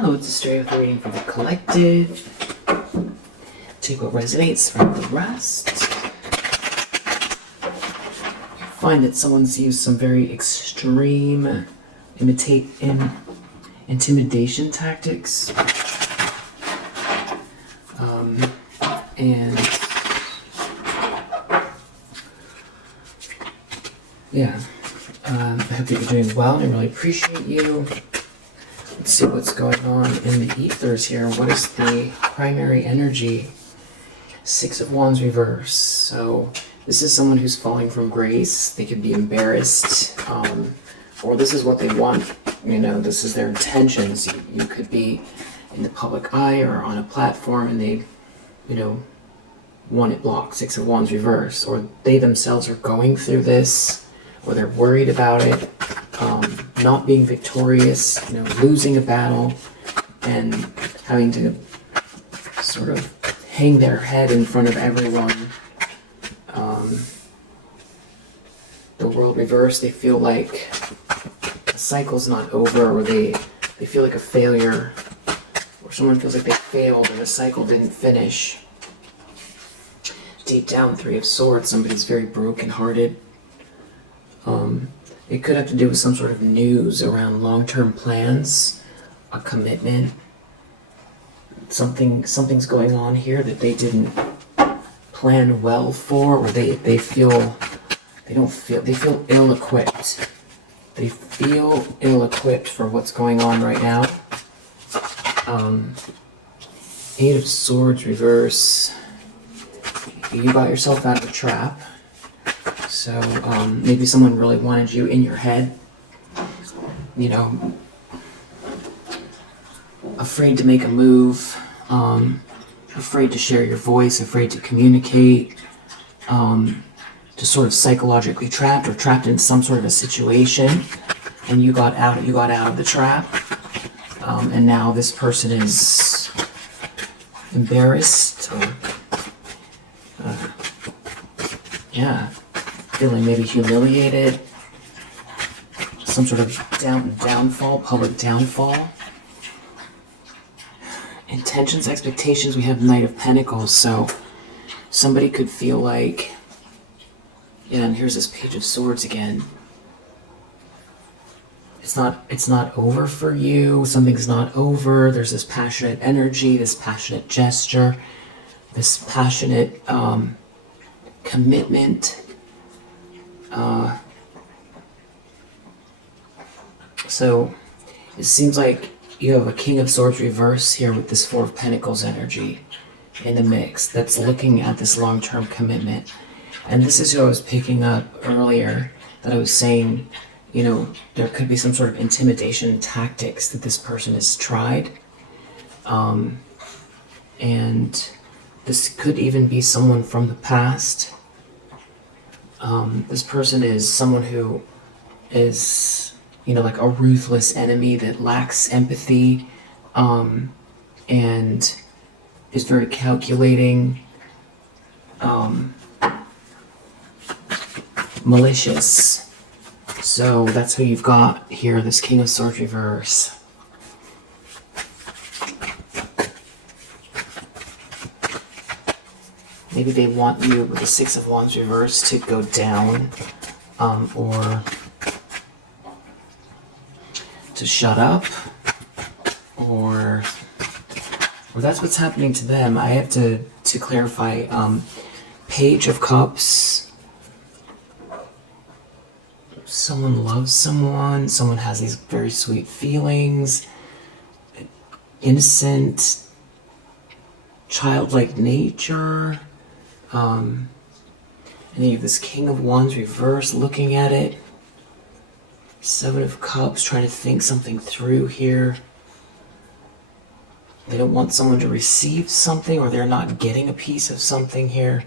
Hello, it's Astrea with the reading for the collective. Take what resonates from the rest. Find that someone's used some very extreme intimidation tactics. And yeah, I hope that you're doing well. I really appreciate you. Let's see what's going on in the ethers here. What is the primary energy? Six of Wands reverse. So this is someone who's falling from grace. They could be embarrassed, or this is what they want. You know, this is their intentions. You could be in the public eye or on a platform and they, you know, want it blocked. Six of Wands reverse. Or they themselves are going through this, or they're worried about it. Not being victorious, you know, losing a battle and having to sort of hang their head in front of everyone. The world reversed, they feel like the cycle's not over, or they feel like a failure, or someone feels like they failed and the cycle didn't finish. Deep down, Three of Swords, somebody's very brokenhearted. It could have to do with some sort of news around long-term plans, a commitment. Something's going on here that they didn't plan well for, or they feel ill-equipped. They feel ill-equipped for what's going on right now. Eight of Swords reverse. You got yourself out of a trap. So maybe someone really wanted you in your head, you know, afraid to make a move, afraid to share your voice, afraid to communicate, just sort of psychologically trapped or trapped in some sort of a situation, and you got out of the trap, and now this person is embarrassed or feeling maybe humiliated, some sort of downfall, public downfall. Intentions, expectations, we have Knight of Pentacles, so somebody could feel like, yeah, and here's this Page of Swords again. It's not over for you, something's not over, there's this passionate energy, this passionate gesture, this passionate commitment. So it seems like you have a King of Swords reverse here with this Four of Pentacles energy in the mix that's looking at this long-term commitment. And this is who I was picking up earlier, that I was saying, you know, there could be some sort of intimidation tactics that this person has tried. And this could even be someone from the past. This person is someone who is, you know, like a ruthless enemy that lacks empathy, and is very calculating, malicious. So that's who you've got here, this King of Swords reverse. Maybe they want you with the Six of Wands reverse to go down, or to shut up, or that's what's happening to them. I have to clarify. Page of Cups. Someone loves someone. Someone has these very sweet feelings. Innocent, childlike nature. And then you have this King of Wands reverse looking at it. Seven of Cups, trying to think something through here. They don't want someone to receive something, or they're not getting a piece of something here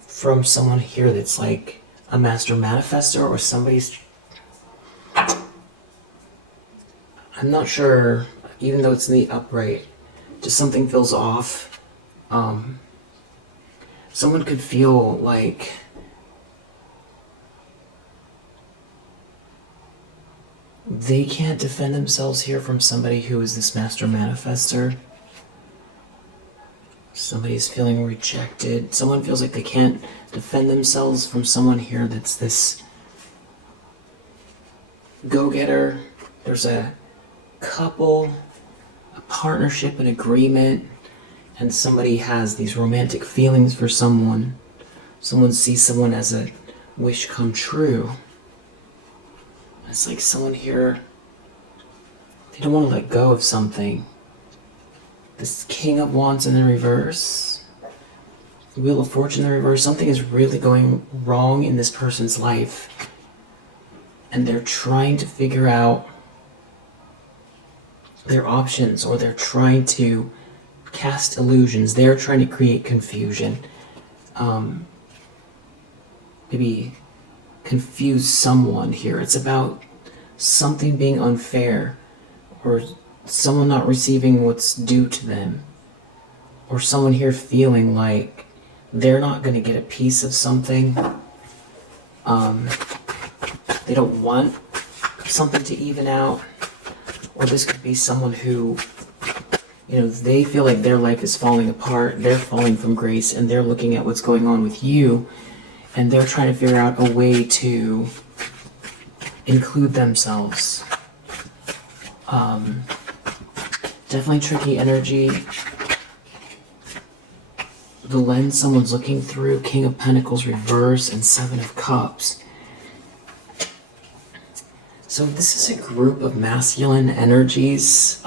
from someone here that's like a master manifestor, or somebody's... I'm not sure, even though it's in the upright, just something feels off. Someone could feel like they can't defend themselves here from somebody who is this master manifester. Somebody is feeling rejected. Someone feels like they can't defend themselves from someone here that's this go-getter. There's a couple, a partnership, an agreement, and somebody has these romantic feelings for someone. Someone sees someone as a wish come true. It's like someone here, they don't want to let go of something. This King of Wands in the reverse, the Wheel of Fortune in the reverse, something is really going wrong in this person's life. And they're trying to figure out their options, or they're trying to cast illusions. They're trying to create confusion. Maybe confuse someone here. It's about something being unfair, or someone not receiving what's due to them, or someone here feeling like they're not going to get a piece of something. They don't want something to even out. Or this could be someone who, they feel like their life is falling apart, they're falling from grace, and they're looking at what's going on with you, and they're trying to figure out a way to include themselves. Definitely tricky energy. The lens someone's looking through, King of Pentacles reverse and Seven of Cups. So this is a group of masculine energies,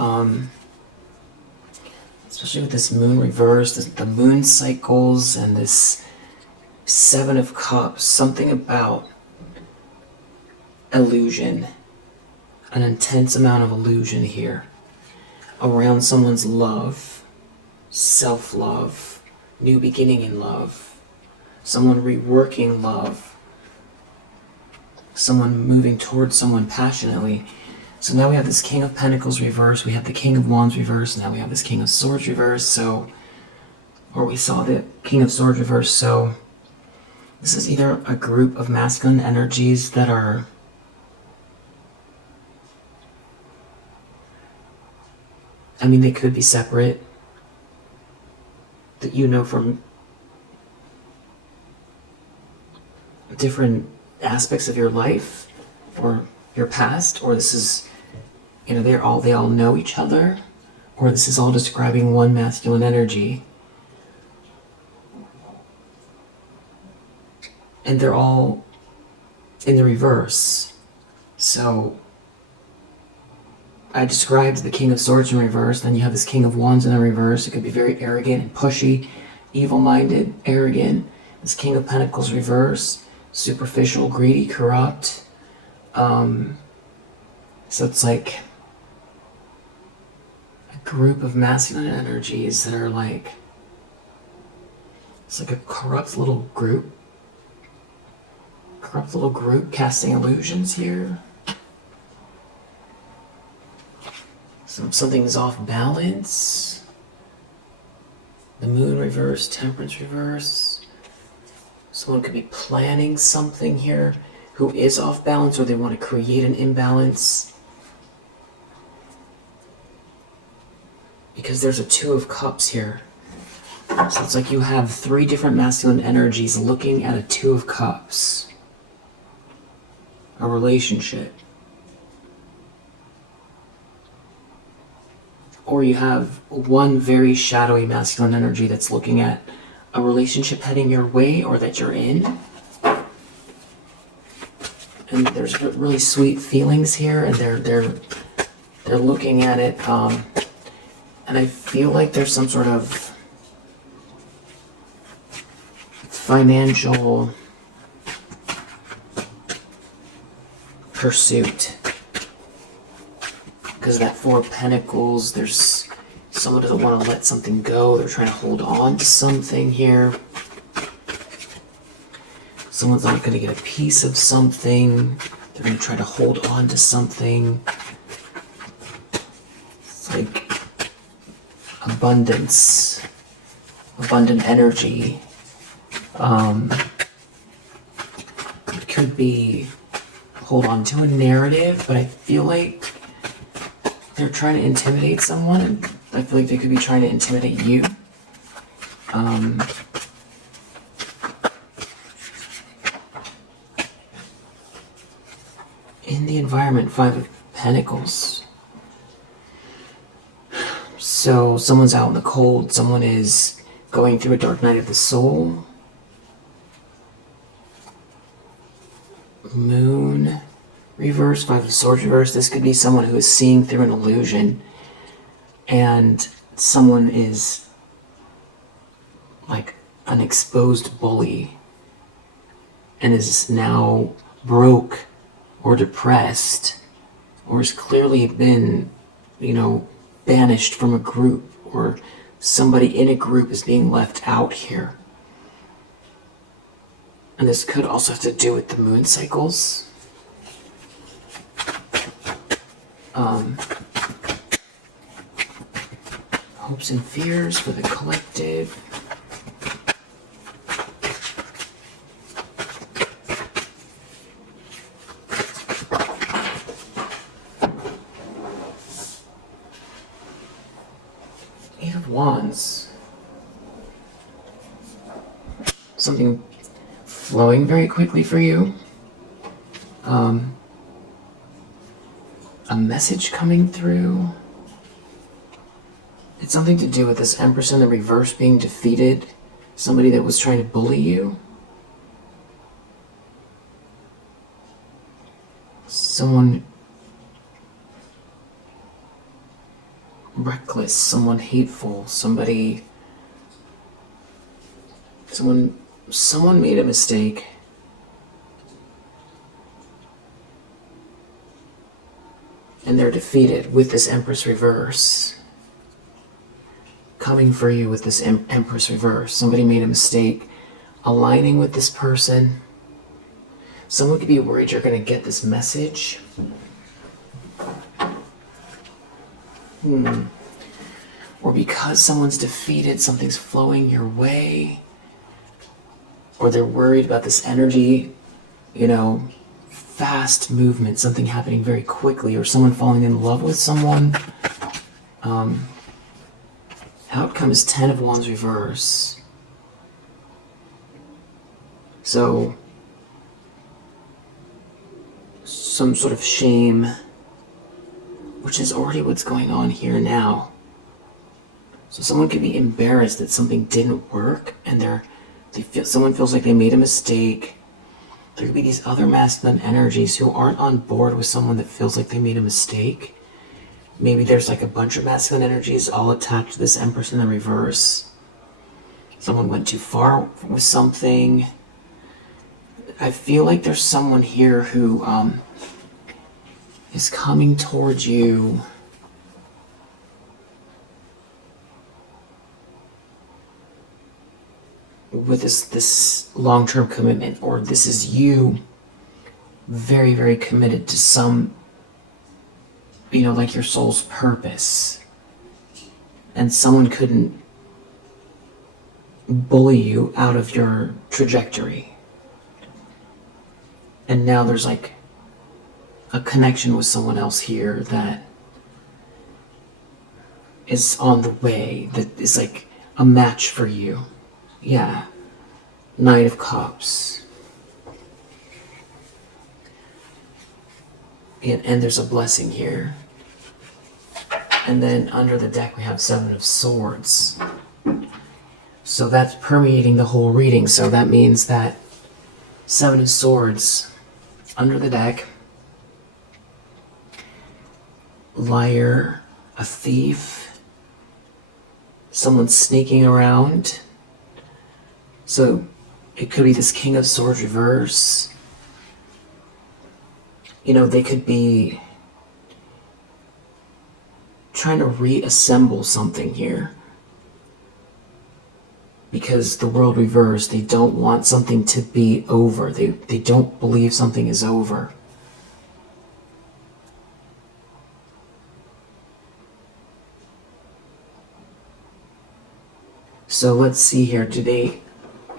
especially with this moon reverse, the moon cycles, and this Seven of Cups. Something about illusion, an intense amount of illusion here around someone's love, self-love, new beginning in love, someone reworking love, someone moving towards someone passionately. So now we have this King of Pentacles reverse, we have the King of Wands reverse, now we have this King of Swords reverse, or we saw the King of Swords reverse, so this is either a group of masculine energies that are they could be separate, that from different aspects of your life or your past, or this is, they all know each other, or this is all describing one masculine energy. And they're all in the reverse. So I described the King of Swords in reverse, then you have this King of Wands in the reverse. It could be very arrogant and pushy, evil-minded, arrogant. This King of Pentacles reverse, superficial, greedy, corrupt. So it's like a group of masculine energies that are like, it's like a corrupt little group casting illusions here. So something's off balance. The moon reverse, temperance reverse. Someone could be planning something here who is off balance, or they want to create an imbalance. Because there's a Two of Cups here. So it's like you have three different masculine energies looking at a Two of Cups. A relationship. Or you have one very shadowy masculine energy that's looking at a relationship heading your way, or that you're in. And there's really sweet feelings here, and they're looking at it, and I feel like there's some sort of financial pursuit. Because of that Four of Pentacles, there's someone doesn't want to let something go. They're trying to hold on to something here. Someone's not going to get a piece of something. They're going to try to hold on to something. It's like abundance, abundant energy. It could be hold on to a narrative, but I feel like they're trying to intimidate someone, and I feel like they could be trying to intimidate you. In the environment, Five of Pentacles. So someone's out in the cold, someone is going through a dark night of the soul. Moon reverse, Five of Swords reverse. This could be someone who is seeing through an illusion, and someone is like an exposed bully and is now broke or depressed, or has clearly been, banished from a group, or somebody in a group is being left out here. And this could also have to do with the moon cycles. Hopes and fears for the collective. Eight of Wands. Something flowing very quickly for you. A message coming through. It's something to do with this Empress in the reverse being defeated. Somebody that was trying to bully you. Someone reckless, someone hateful, someone made a mistake. And they're defeated with this Empress reverse. Coming for you with this Empress reverse. Somebody made a mistake aligning with this person. Someone could be worried you're going to get this message. Or because someone's defeated, something's flowing your way. Or they're worried about this energy, fast movement, something happening very quickly, or someone falling in love with someone. Outcome is 10 of Wands reverse. So, some sort of shame, which is already what's going on here now. So someone could be embarrassed that something didn't work, and someone feels like they made a mistake. There could be these other masculine energies who aren't on board with someone that feels like they made a mistake. Maybe there's like a bunch of masculine energies all attached to this Empress in the reverse. Someone went too far with something. I feel like there's someone here who is coming towards you with this long-term commitment, or this is you very, very committed to some, like your soul's purpose, and someone couldn't bully you out of your trajectory, and now there's like a connection with someone else here that is on the way, that is like a match for you. Yeah, Knight of Cups. And there's a blessing here. And then under the deck we have Seven of Swords. So that's permeating the whole reading. So that means that Seven of Swords under the deck. Liar, a thief, someone sneaking around. So it could be this King of Swords reverse. They could be trying to reassemble something here. Because the world reversed, they don't want something to be over. They don't believe something is over. So let's see here.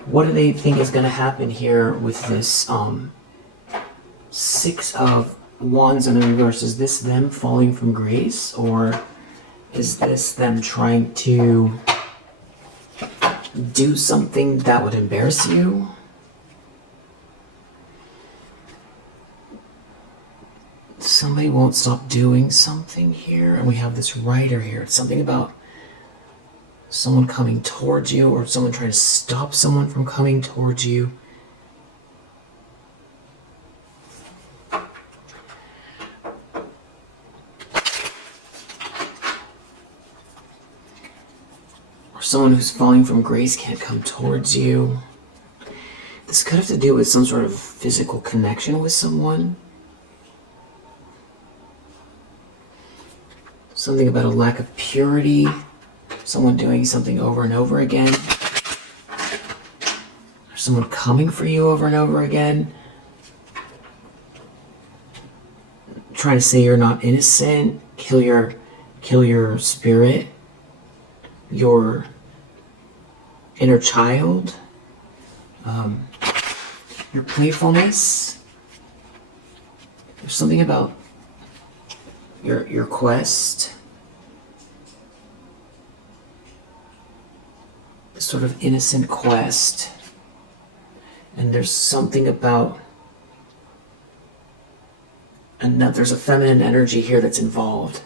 What do they think is going to happen here with this Six of Wands in the reverse. Is this them falling from grace, or is this them trying to do something that would embarrass you? Somebody won't stop doing something here, and we have this Rider here. It's something about someone coming towards you, or someone trying to stop someone from coming towards you. Or someone who's falling from grace can't come towards you. This could have to do with some sort of physical connection with someone. Something about a lack of purity. Someone doing something over and over again. Or someone coming for you over and over again. Trying to say you're not innocent. Kill your spirit. Your inner child. Your playfulness. There's something about your quest. This sort of innocent quest. And there's something about, and now there's a feminine energy here that's involved.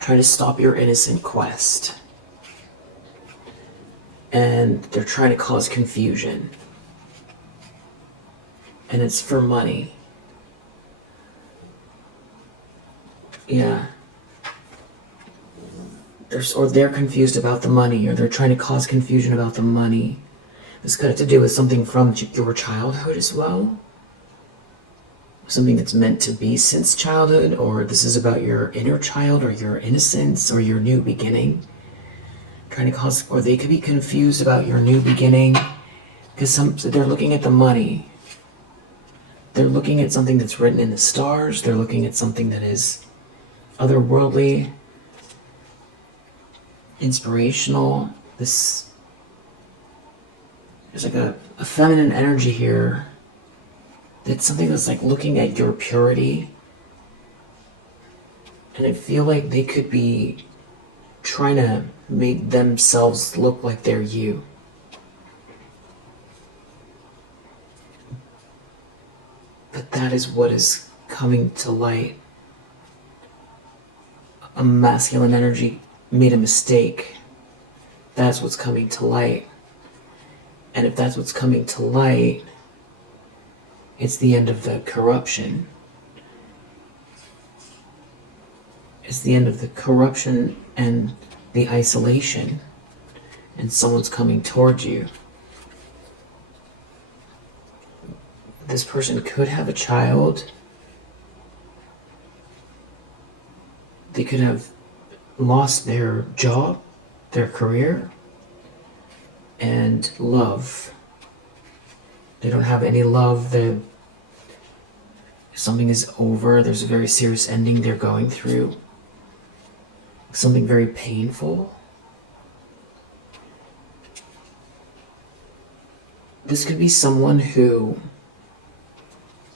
Trying to stop your innocent quest. And they're trying to cause confusion. And it's for money. Yeah. They're confused about the money, or they're trying to cause confusion about the money. This could have to do with something from your childhood as well. Something that's meant to be since childhood, or this is about your inner child, or your innocence, or your new beginning. Trying to cause, or they could be confused about your new beginning, because they're looking at the money. They're looking at something that's written in the stars. They're looking at something that is otherworldly, inspirational. There's like a feminine energy here. That's something that's like looking at your purity. And I feel like they could be trying to make themselves look like they're you. But that is what is coming to light. A masculine energy made a mistake. That's what's coming to light. And if that's what's coming to light, it's the end of the corruption. It's the end of the corruption and the isolation. And someone's coming towards you. This person could have a child. They could have lost their job, their career, and love. They don't have any love. Something is over. There's a very serious ending they're going through. Something very painful. This could be someone who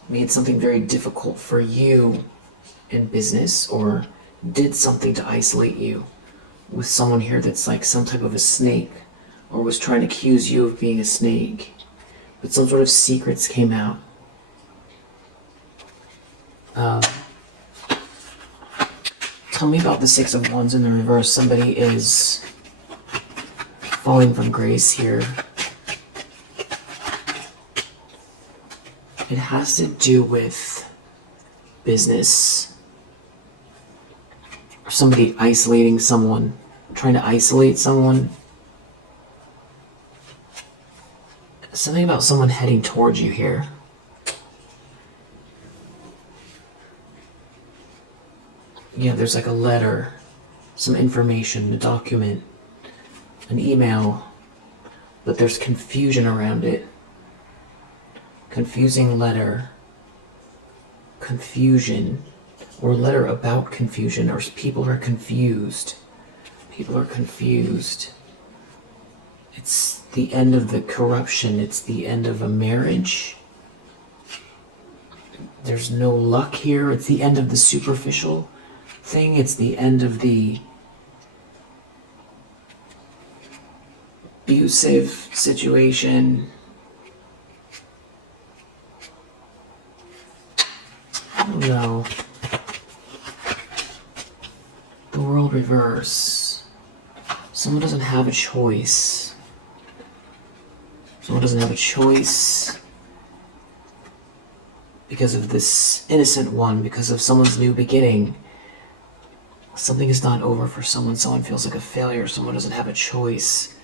made something very difficult for you in business, or did something to isolate you with someone here that's like some type of a snake, or was trying to accuse you of being a snake, but some sort of secrets came out. Tell me about the Six of Wands in the reverse. Somebody is falling from grace here. It has to do with business, or somebody isolating someone, trying to isolate someone. Something about someone heading towards you here. Yeah, there's like a letter, some information, a document, an email, but there's confusion around it. Confusing letter, confusion, or letter about confusion, or people are confused. People are confused. It's the end of the corruption. It's the end of a marriage. there's no luck here. It's the end of the superficial thing. It's the end of the abusive situation. I don't know. The world reverse. Someone doesn't have a choice. Someone doesn't have a choice because of this innocent one, because of someone's new beginning. Something is not over for someone. Someone feels like a failure. Someone doesn't have a choice.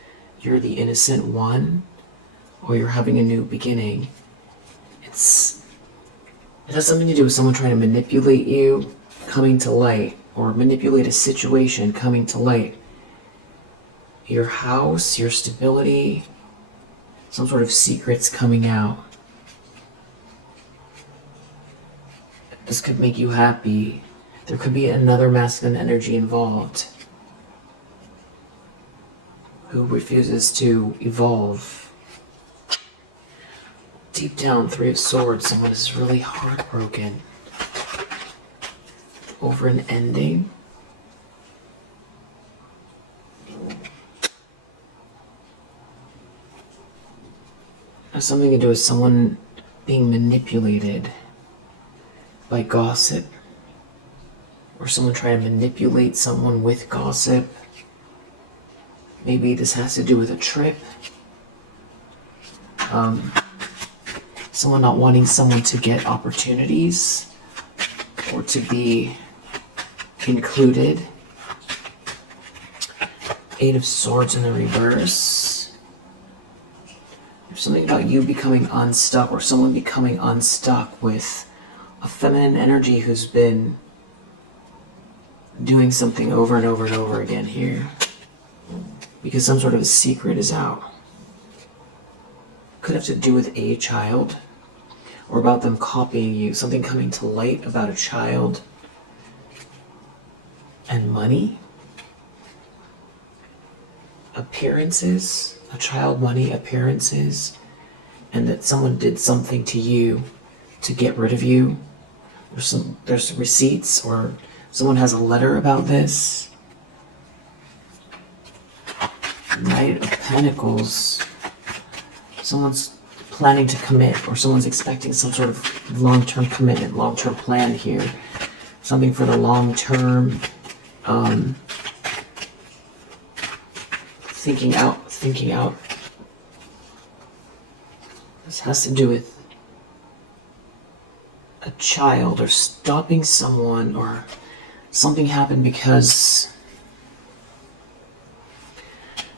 You're the innocent one, or you're having a new beginning. It has something to do with someone trying to manipulate you coming to light, or manipulate a situation coming to light. Your house, your stability, some sort of secrets coming out. This could make you happy. There could be another masculine energy involved who refuses to evolve. Deep down, Three of Swords, someone is really heartbroken over an ending. It has something to do with someone being manipulated by gossip, or someone trying to manipulate someone with gossip. Maybe this has to do with a trip. Someone not wanting someone to get opportunities or to be included. Eight of Swords in the reverse. There's something about you becoming unstuck, or someone becoming unstuck with a feminine energy who's been doing something over and over and over again here. Because some sort of a secret is out. Could have to do with a child, or about them copying you. Something coming to light about a child and money. Appearances. A child, money, appearances. And that someone did something to you to get rid of you. There's receipts, or someone has a letter about this. Knight of Pentacles. Someone's planning to commit, or someone's expecting some sort of long-term commitment, long-term plan here. Something for the long term. Thinking out. This has to do with a child, or stopping someone, or something happened because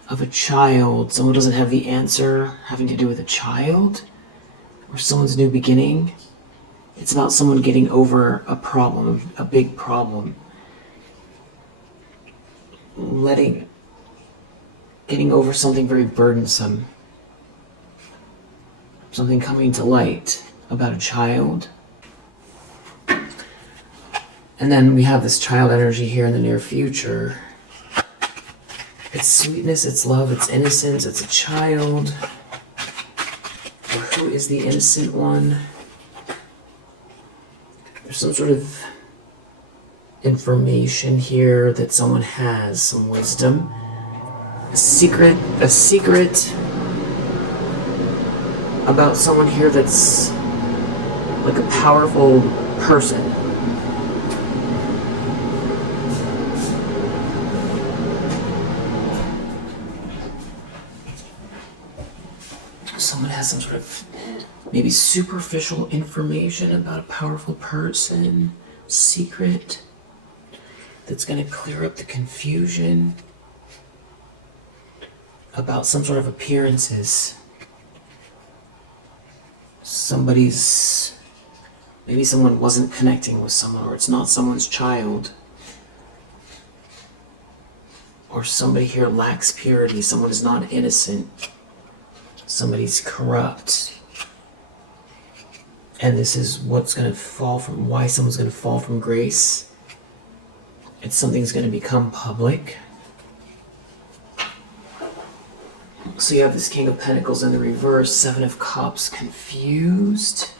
of a child. Someone doesn't have the answer, having to do with a child, or someone's new beginning. It's about someone getting over a problem, a big problem. Getting over something very burdensome. Something coming to light about a child. And then we have this child energy here in the near future. It's sweetness, it's love, it's innocence, it's a child. Or who is the innocent one? There's some sort of information here that someone has, some wisdom. A secret about someone here that's like a powerful person. Someone has some sort of maybe superficial information about a powerful person, secret, that's going to clear up the confusion about some sort of appearances. Maybe someone wasn't connecting with someone, or it's not someone's child. Or somebody here lacks purity, someone is not innocent. Somebody's corrupt. And this is what's going to why someone's going to fall from grace. Something's going to become public. So you have this King of Pentacles in the reverse, Seven of Cups, confused,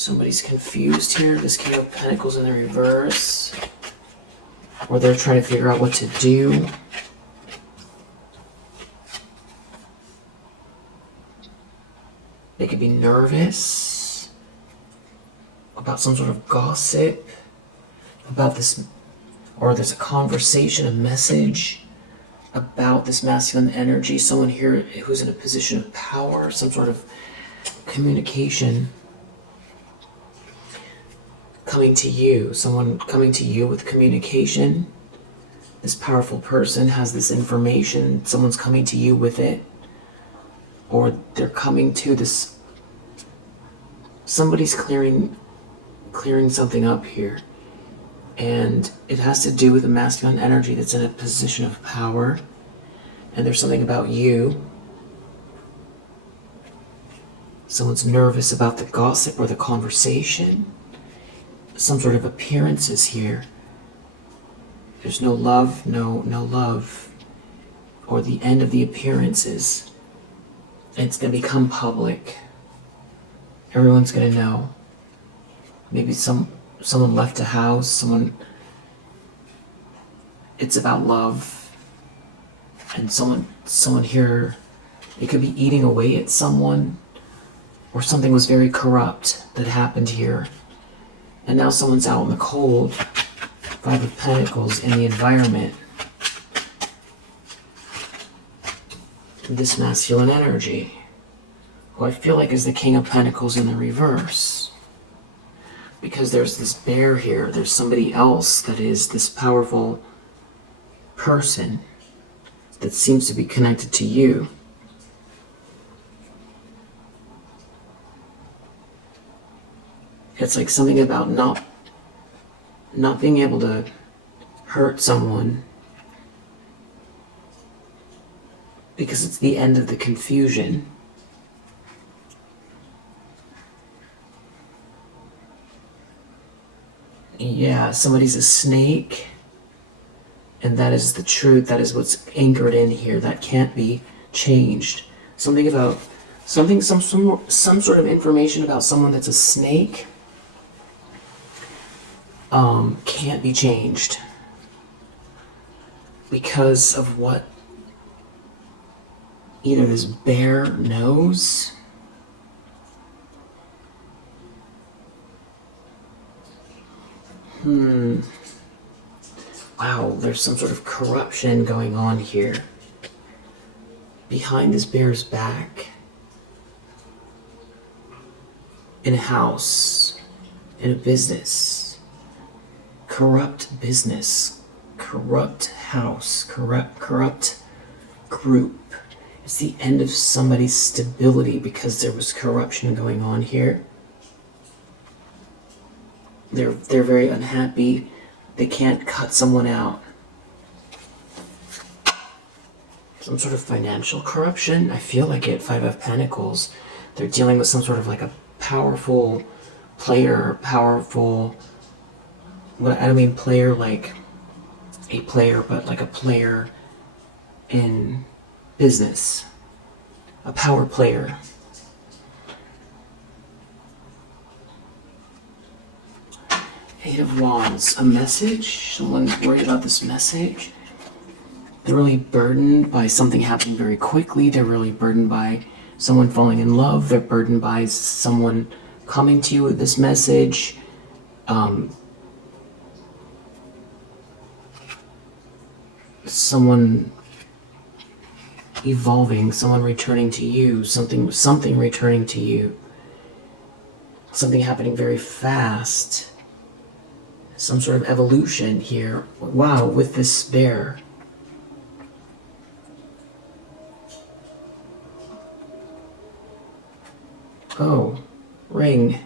Somebody's confused here. This King of Pentacles in the reverse. Or they're trying to figure out what to do. They could be nervous about some sort of gossip about this, or there's a conversation, a message about this masculine energy. Someone here who's in a position of power, some sort of communication coming to you. Someone coming to you with communication. This powerful person has this information. Someone's coming to you with it. Or they're coming to this, somebody's clearing something up here. And it has to do with a masculine energy that's in a position of power. And there's something about you. Someone's nervous about the gossip or the conversation. Some sort of appearances here. There's no love, no love. Or the end of the appearances. It's going to become public. Everyone's going to know. Maybe someone left a house, it's about love. And someone here, it could be eating away at someone, or something was very corrupt that happened here. And now someone's out in the cold, 5 of Pentacles, in the environment. This masculine energy, who I feel like is the King of Pentacles in the reverse. Because there's this bear here, there's somebody else that is this powerful person that seems to be connected to you. It's like something about not being able to hurt someone because it's the end of the confusion. Yeah, somebody's a snake, and that is the truth. That is what's anchored in here. That can't be changed. Something about some sort of information about someone that's a snake can't be changed because of what either this bear knows, wow, there's some sort of corruption going on here behind this bear's back, in a house, in a business, corrupt business, corrupt house, corrupt group. It's the end of somebody's stability because there was corruption going on here. They're very unhappy. They can't cut someone out. Some sort of financial corruption. I feel like it. 5 of Pentacles. They're dealing with some sort of like a powerful player, I don't mean player like a player, but like a player in business. A power player. Eight of Wands. A message? Someone's worried about this message. They're really burdened by something happening very quickly. They're really burdened by someone falling in love. They're burdened by someone coming to you with this message. Someone evolving, someone returning to you, something returning to you. Something happening very fast. Some sort of evolution here. Wow, with this bear. Oh, ring.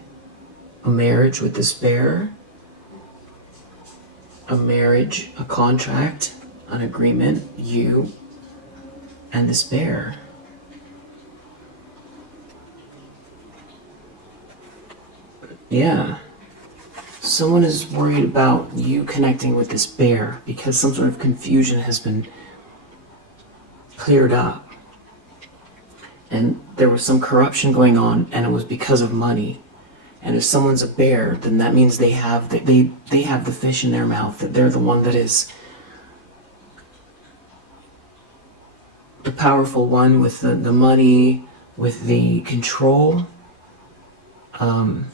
A marriage with this bear. A marriage, a contract, an agreement, you and this bear. Yeah. Someone is worried about you connecting with this bear because some sort of confusion has been cleared up. And there was some corruption going on, and it was because of money. And if someone's a bear, then that means they have the fish in their mouth, that they're the one that is the powerful one with the money, with the control. And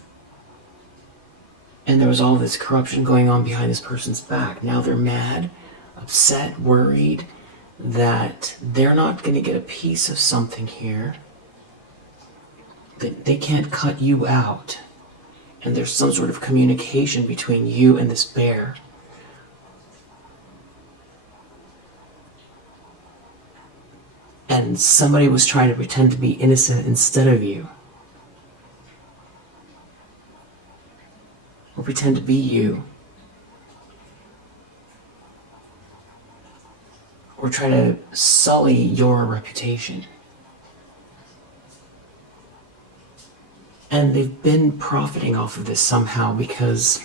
there was all this corruption going on behind this person's back. Now they're mad, upset, worried that they're not going to get a piece of something here. That they can't cut you out. And there's some sort of communication between you and this bear. And somebody was trying to pretend to be innocent instead of you. Or pretend to be you. Or try to sully your reputation. And they've been profiting off of this somehow because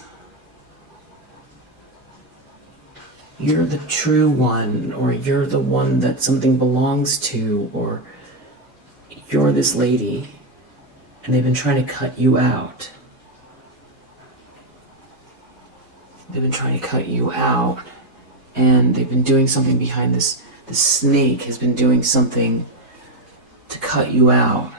you're the true one, or you're the one that something belongs to, or you're this lady, and they've been trying to cut you out. They've been trying to cut you out, and they've been doing something behind this. The snake has been doing something to cut you out.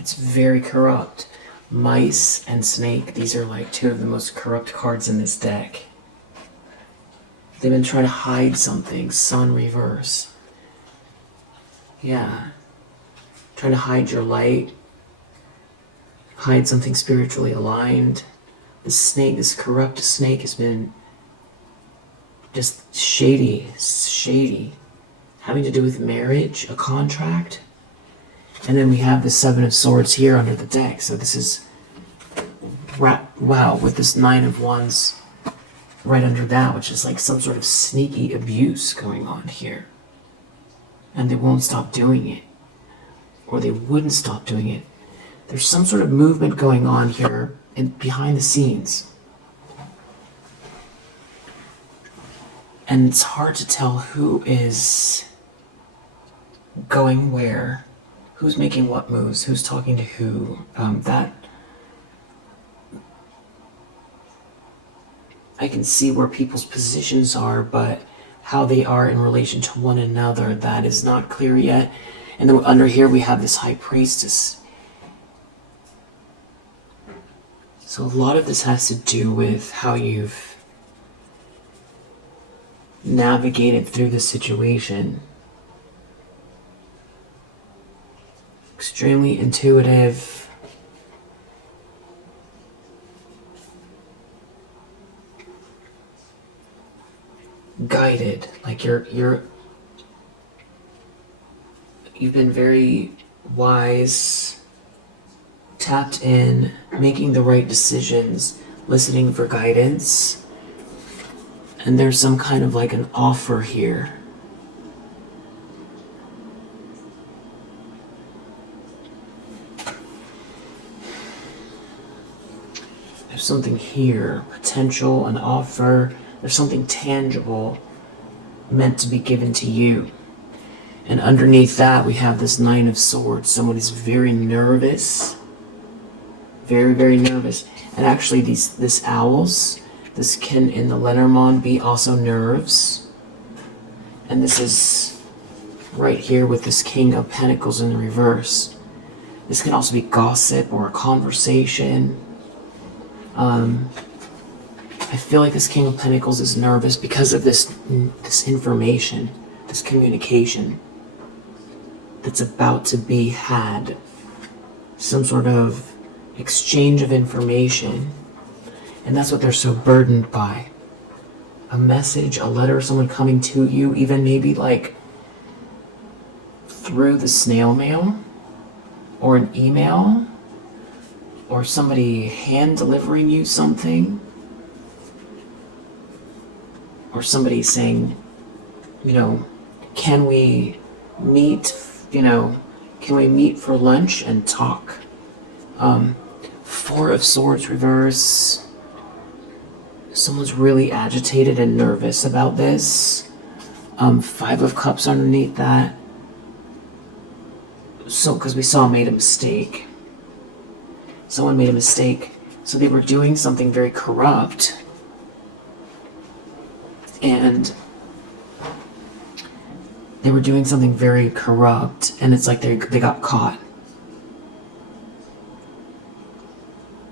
It's very corrupt. Mice and snake, these are like two of the most corrupt cards in this deck. They've been trying to hide something. Sun reverse. Yeah. Trying to hide your light. Hide something spiritually aligned. The snake, this corrupt snake has been just shady. Having to do with marriage, a contract. And then we have the Seven of Swords here under the deck. So this is, wow, with this Nine of Wands right under that, which is like some sort of sneaky abuse going on here. And they won't stop doing it. Or they wouldn't stop doing it. There's some sort of movement going on here behind the scenes. And it's hard to tell who is going where. Who's making what moves? Who's talking to who? That I can see where people's positions are, but how they are in relation to one another, that is not clear yet. And then under here we have this High Priestess. So a lot of this has to do with how you've navigated through the situation. Extremely intuitive. Guided. Like you've been very wise, tapped in, making the right decisions, listening for guidance. And there's some kind of like an offer here. There's something here, potential, an offer. There's something tangible meant to be given to you. And underneath that, we have this Nine of Swords. Someone is very nervous. Very, very nervous. And actually, this owls, this can, in the Lenormand, be also nerves. And this is right here with this King of Pentacles in the reverse. This can also be gossip or a conversation. I feel like this King of Pentacles is nervous because of this information, this communication that's about to be had. Some sort of exchange of information. And that's what they're so burdened by. A message, a letter, someone coming to you, even maybe like through the snail mail or an email. Or somebody hand delivering you something. Or somebody saying, can we meet, can we meet for lunch and talk? Four of Swords reverse. Someone's really agitated and nervous about this. Five of Cups underneath that. So, because we saw made a mistake. Someone made a mistake. So they were doing something very corrupt. And they were doing something very corrupt. And it's like they got caught.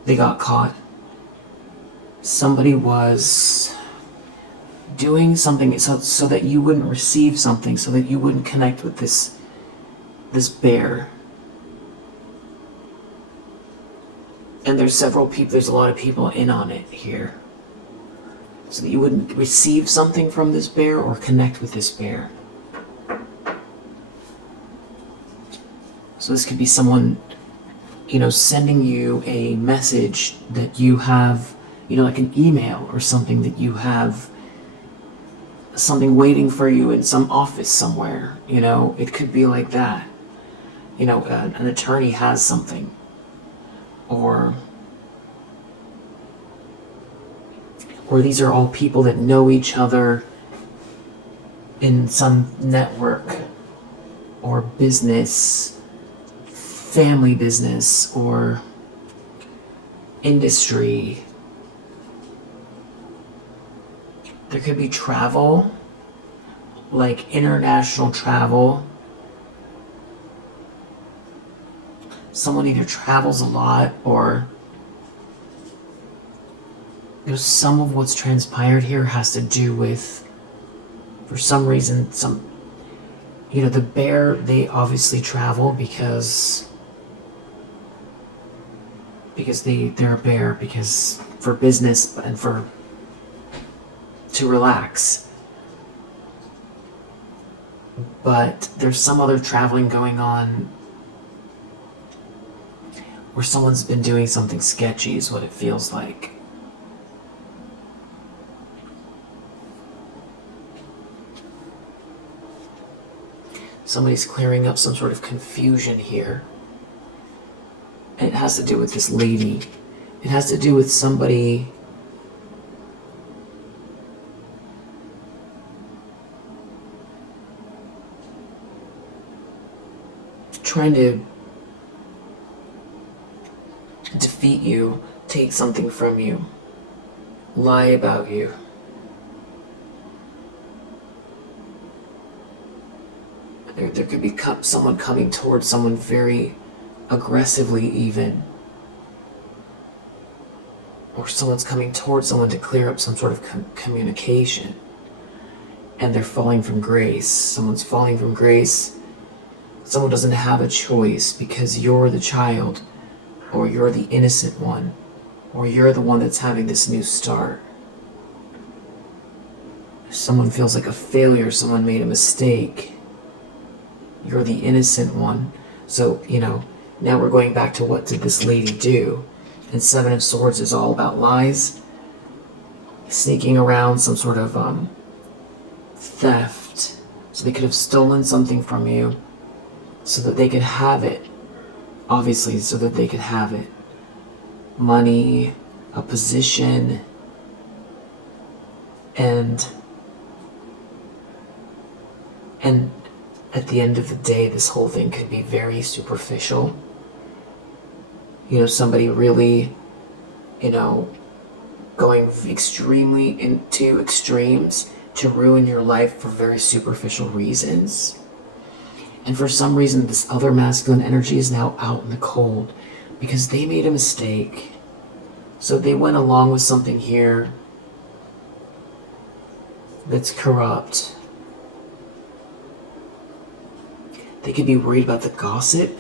They got caught. Somebody was doing something so that you wouldn't receive something, so that you wouldn't connect with this bear. And there's a lot of people in on it here. So that you wouldn't receive something from this bear or connect with this bear. So this could be someone, sending you a message that you have, like an email or something, that you have something waiting for you in some office somewhere. It could be like that. An attorney has something. Or these are all people that know each other in some network or business, family business, or industry. There could be travel, like international travel. Someone either travels a lot, or some of what's transpired here has to do with, for some reason, the bear, they obviously travel because they're a bear, because for business and to relax. But there's some other traveling going on where someone's been doing something sketchy, is what it feels like. Somebody's clearing up some sort of confusion here. And it has to do with this lady. It has to do with somebody trying to defeat you, take something from you, lie about you. There could be someone coming towards someone very aggressively even. Or someone's coming towards someone to clear up some sort of communication. And they're falling from grace. Someone's falling from grace. Someone doesn't have a choice because you're the child, or you're the innocent one, or you're the one that's having this new start. Someone feels like a failure, someone made a mistake. You're the innocent one. So, now we're going back to what did this lady do? And Seven of Swords is all about lies, sneaking around, some sort of theft. So they could have stolen something from you so that they could have it. Obviously, so that they could have it. Money, a position, and at the end of the day, this whole thing could be very superficial. Somebody really, going extremely into extremes to ruin your life for very superficial reasons. And for some reason, this other masculine energy is now out in the cold because they made a mistake. So they went along with something here that's corrupt. They could be worried about the gossip.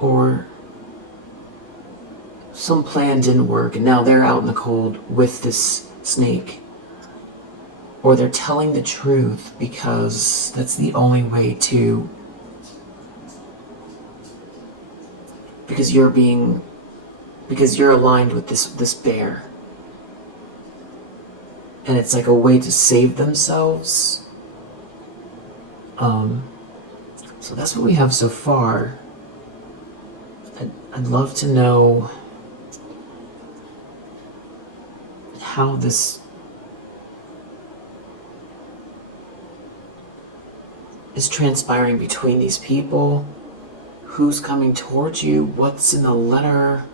Or some plan didn't work and now they're out in the cold with this snake. Or they're telling the truth because that's the only way to... Because you're aligned with this bear. And it's like a way to save themselves. So that's what we have so far. I'd love to know how this is transpiring between these people. Who's coming towards you? What's in the letter?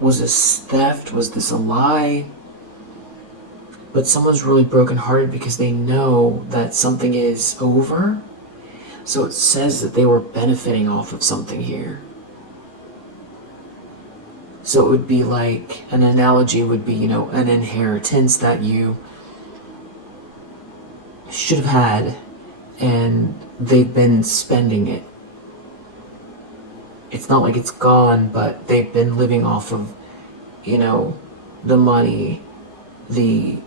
Was this theft? Was this a lie? But someone's really brokenhearted because they know that something is over. So it says that they were benefiting off of something here. So it would be like, an analogy would be, you know, an inheritance that you should have had, and they've been spending it. It's not like it's gone, but they've been living off of, you know, the money, the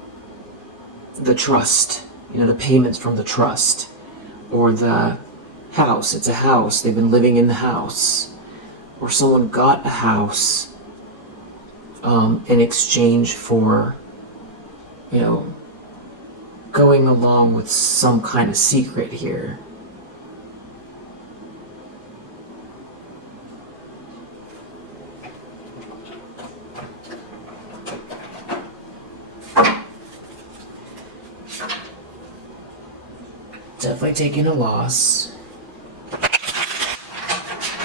trust, you know, the payments from the trust, or the house. It's a house. They've been living in the house. Or someone got a house in exchange for, you know, going along with some kind of secret here. Definitely taking a loss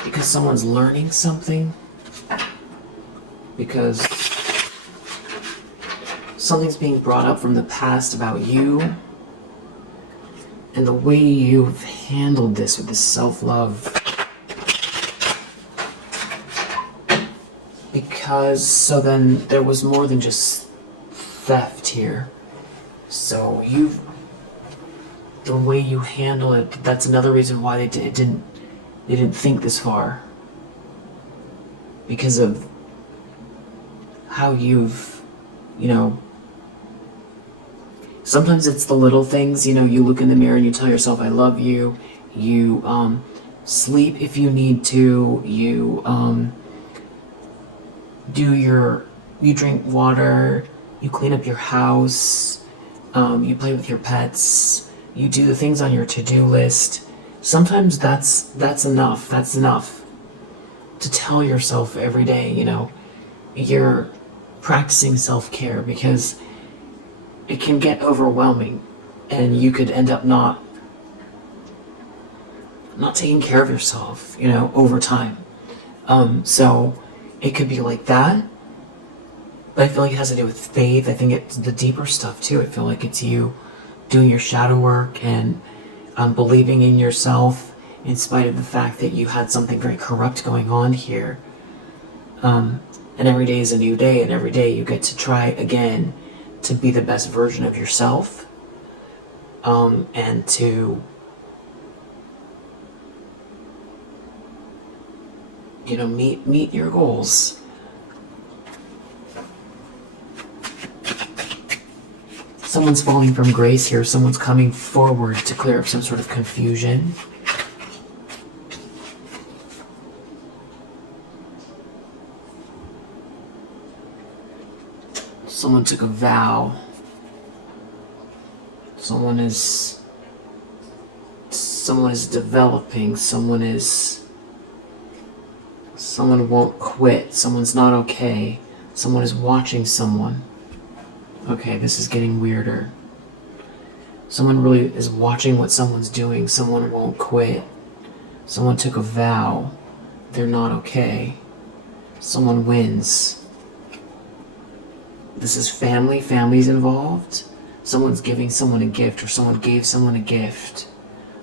because someone's learning something, because something's being brought up from the past about you and the way you've handled this with this self-love. Because so then there was more than just theft here. So the way you handle it, that's another reason why they didn't think this far. Because of how you've, you know, sometimes it's the little things, you know, you look in the mirror and you tell yourself, I love you. You sleep if you need to. You you drink water. You clean up your house. You play with your pets. You do the things on your to-do list. Sometimes that's enough. That's enough to tell yourself every day, you know, you're practicing self-care, because it can get overwhelming and you could end up not taking care of yourself, you know, over time. So it could be like that. But I feel like it has to do with faith. I think it's the deeper stuff too. I feel like it's you doing your shadow work and believing in yourself in spite of the fact that you had something very corrupt going on here. And every day is a new day, and every day you get to try again to be the best version of yourself, and to, you know, meet your goals. Someone's falling from grace here. Someone's coming forward to clear up some sort of confusion. Someone took a vow. Someone is developing. Someone won't quit. Someone's not okay. Someone is watching someone. Okay, this is getting weirder. Someone really is watching what someone's doing. Someone won't quit. Someone took a vow. They're not okay. Someone wins. This is family. Family's involved. Someone's giving someone a gift, or someone gave someone a gift,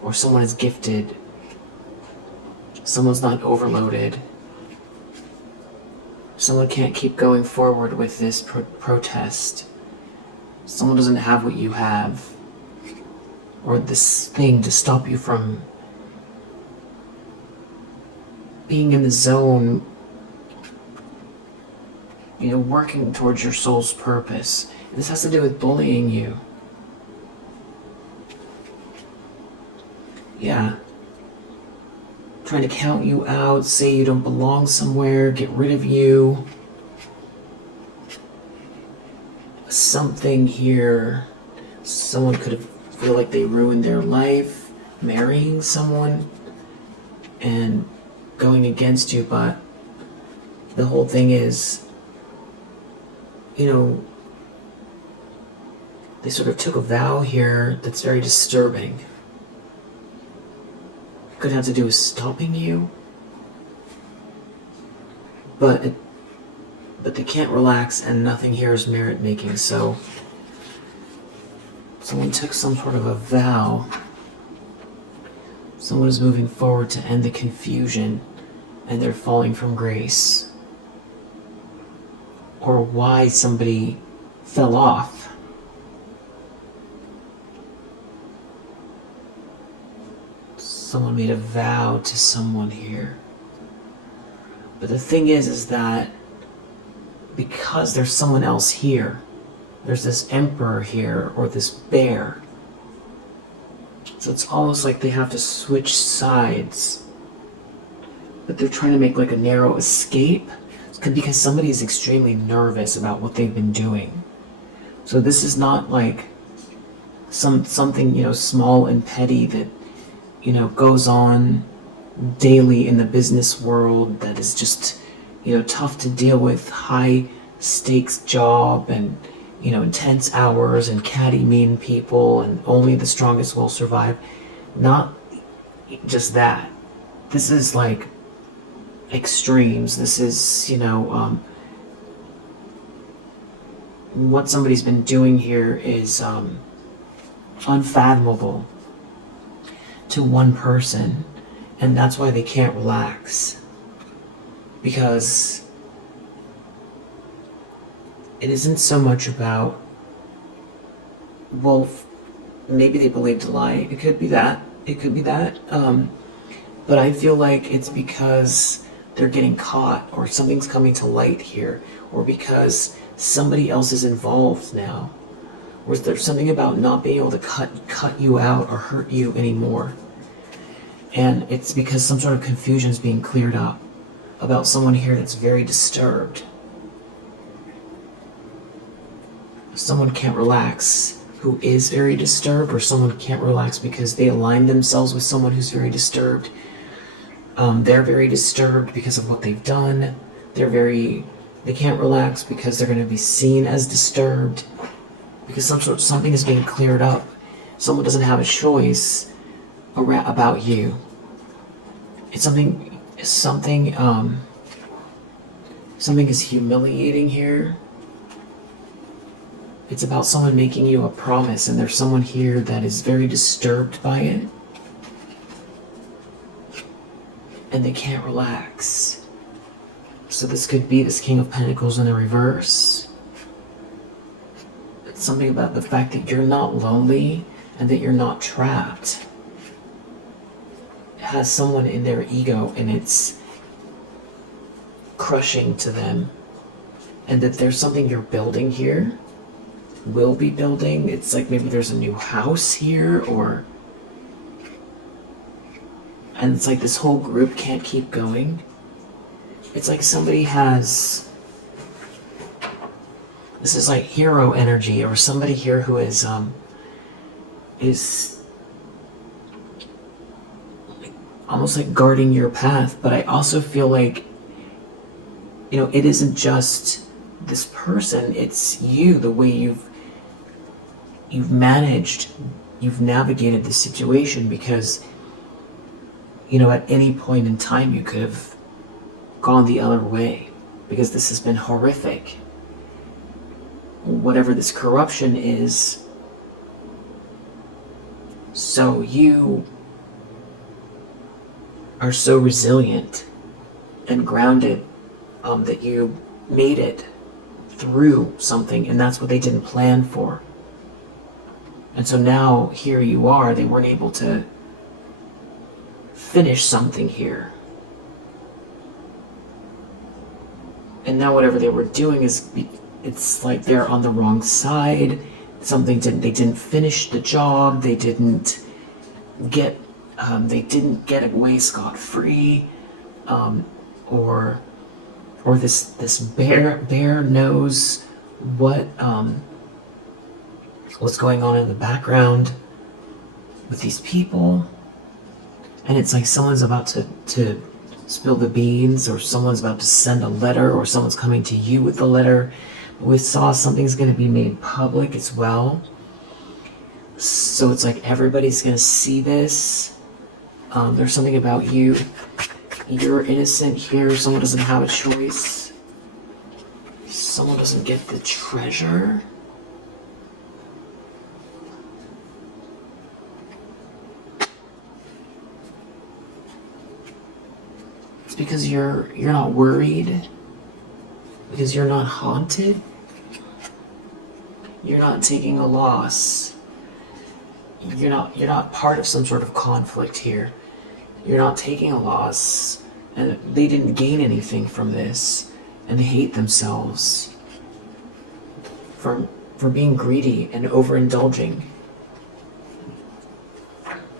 or someone is gifted. Someone's not overloaded. Someone can't keep going forward with this protest. Someone doesn't have what you have, or this thing to stop you from being in the zone, you know, working towards your soul's purpose. This has to do with bullying you. Yeah. Trying to count you out, say you don't belong somewhere, get rid of you. Something here. Someone could feel like they ruined their life, marrying someone and going against you, but the whole thing is, you know, they sort of took a vow here that's very disturbing. Could have to do with stopping you, but they can't relax, and nothing here is merit making. So someone took some sort of a vow. Someone is moving forward to end the confusion, and they're falling from grace. Or why somebody fell off. Someone made a vow to someone here. But the thing is that because there's someone else here, there's this emperor here, or this bear. So it's almost like they have to switch sides. But they're trying to make like a narrow escape, because somebody is extremely nervous about what they've been doing. So this is not like something, small and petty that, goes on daily in the business world that is just, tough to deal with, high stakes job and, intense hours and catty mean people and only the strongest will survive. Not just that. This is like extremes. This is, what somebody's been doing here is unfathomable to one person, and that's why they can't relax, because it isn't so much about, well, maybe they believed a lie. It could be that. But I feel like it's because they're getting caught, or something's coming to light here, or because somebody else is involved now. Or is there something about not being able to cut you out or hurt you anymore? And it's because some sort of confusion is being cleared up about someone here that's very disturbed. Someone can't relax who is very disturbed, or someone can't relax because they align themselves with someone who's very disturbed. They're very disturbed because of what they've done. They can't relax because they're going to be seen as disturbed, because something is being cleared up. Someone doesn't have a choice about you. It's something is humiliating here. It's about someone making you a promise, and there's someone here that is very disturbed by it, and they can't relax. So this could be this King of Pentacles in the reverse. It's something about the fact that you're not lonely and that you're not trapped. It has someone in their ego, and it's crushing to them. And that there's something you're building here, will be building. It's like maybe there's a new house here, and it's like this whole group can't keep going. It's like somebody has, this is like hero energy, or somebody here who is almost like guarding your path. But I also feel like, it isn't just this person, it's you, the way you've navigated the situation, because at any point in time you could have gone the other way, because this has been horrific. Whatever this corruption is, so you are so resilient and grounded that you made it through something, and that's what they didn't plan for. And so now here you are, they weren't able to finish something here. And now whatever they were doing it's like they're on the wrong side. They didn't finish the job, they didn't get away scot-free, or this bear knows what's going on in the background with these people, and it's like someone's about to spill the beans, or someone's about to send a letter, or someone's coming to you with the letter. We saw something's going to be made public as well. So it's like everybody's gonna see this. There's something about you. You're innocent here. Someone doesn't have a choice. Someone doesn't get the treasure. It's because you're not worried. Because you're not haunted. You're not taking a loss. You're not part of some sort of conflict here. You're not taking a loss, and they didn't gain anything from this, and they hate themselves for being greedy and overindulging.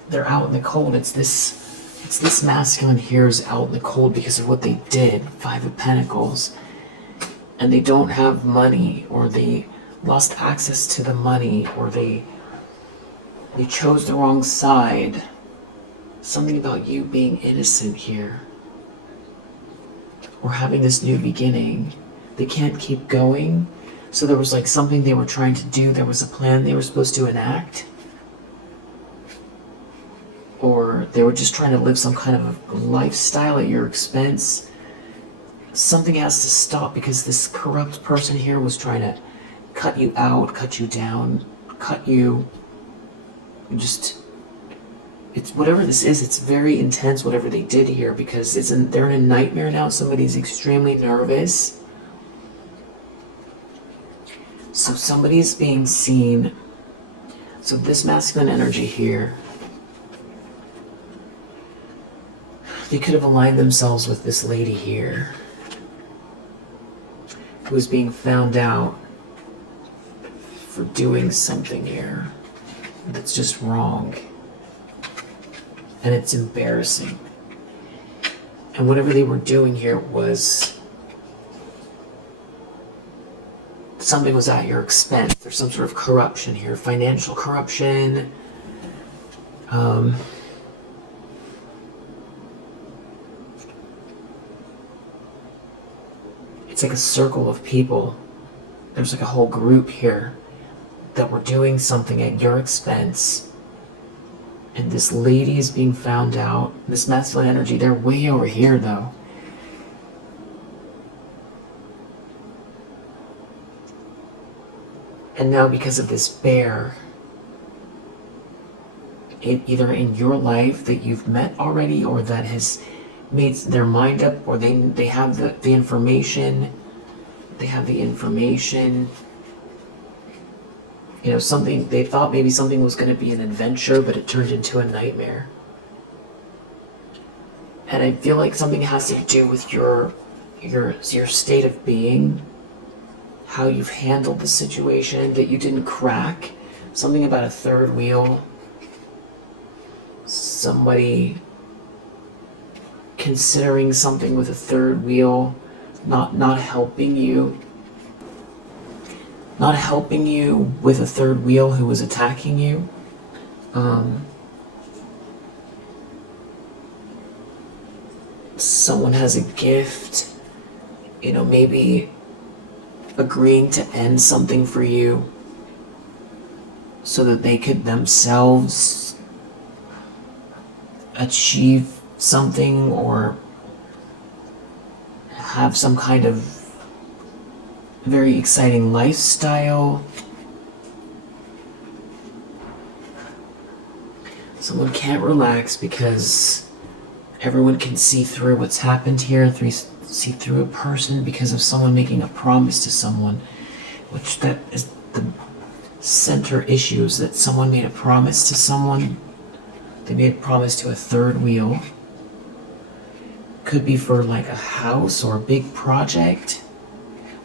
They're out in the cold. It's this masculine here is out in the cold because of what they did. 5 of Pentacles. And they don't have money, or they lost access to the money, or they chose the wrong side. Something about you being innocent here, or having this new beginning. They can't keep going, so there was like something they were trying to do. There was a plan they were supposed to enact, or they were just trying to live some kind of a lifestyle at your expense. Something has to stop because this corrupt person here was trying to cut you out, cut you down, cut you. It's whatever this is, it's very intense whatever they did here, because they're in a nightmare now. Somebody's extremely nervous. So somebody's being seen. So this masculine energy here, they could have aligned themselves with this lady here who is being found out for doing something here that's just wrong. And it's embarrassing. And whatever they were doing here was something was at your expense. There's some sort of corruption here, financial corruption. It's like a circle of people. There's like a whole group here that were doing something at your expense. And this lady is being found out. This masculine energy, they're way over here though. And now because of this bear, either in your life that you've met already, or that has made their mind up, or they have the information. They have the information. You know, something, they thought maybe something was going to be an adventure, but it turned into a nightmare. And I feel like something has to do with your state of being, how you've handled the situation, that you didn't crack. Something about a third wheel. Somebody considering something with a third wheel, not helping you. Not helping you with a third wheel who was attacking you. Someone has a gift, you know, maybe agreeing to end something for you so that they could themselves achieve something, or have some kind of very exciting lifestyle. Someone can't relax because everyone can see through what's happened here, see through a person because of someone making a promise to someone, which that is the center issue, is that someone made a promise to someone. They made a promise to a third wheel. Could be for like a house or a big project.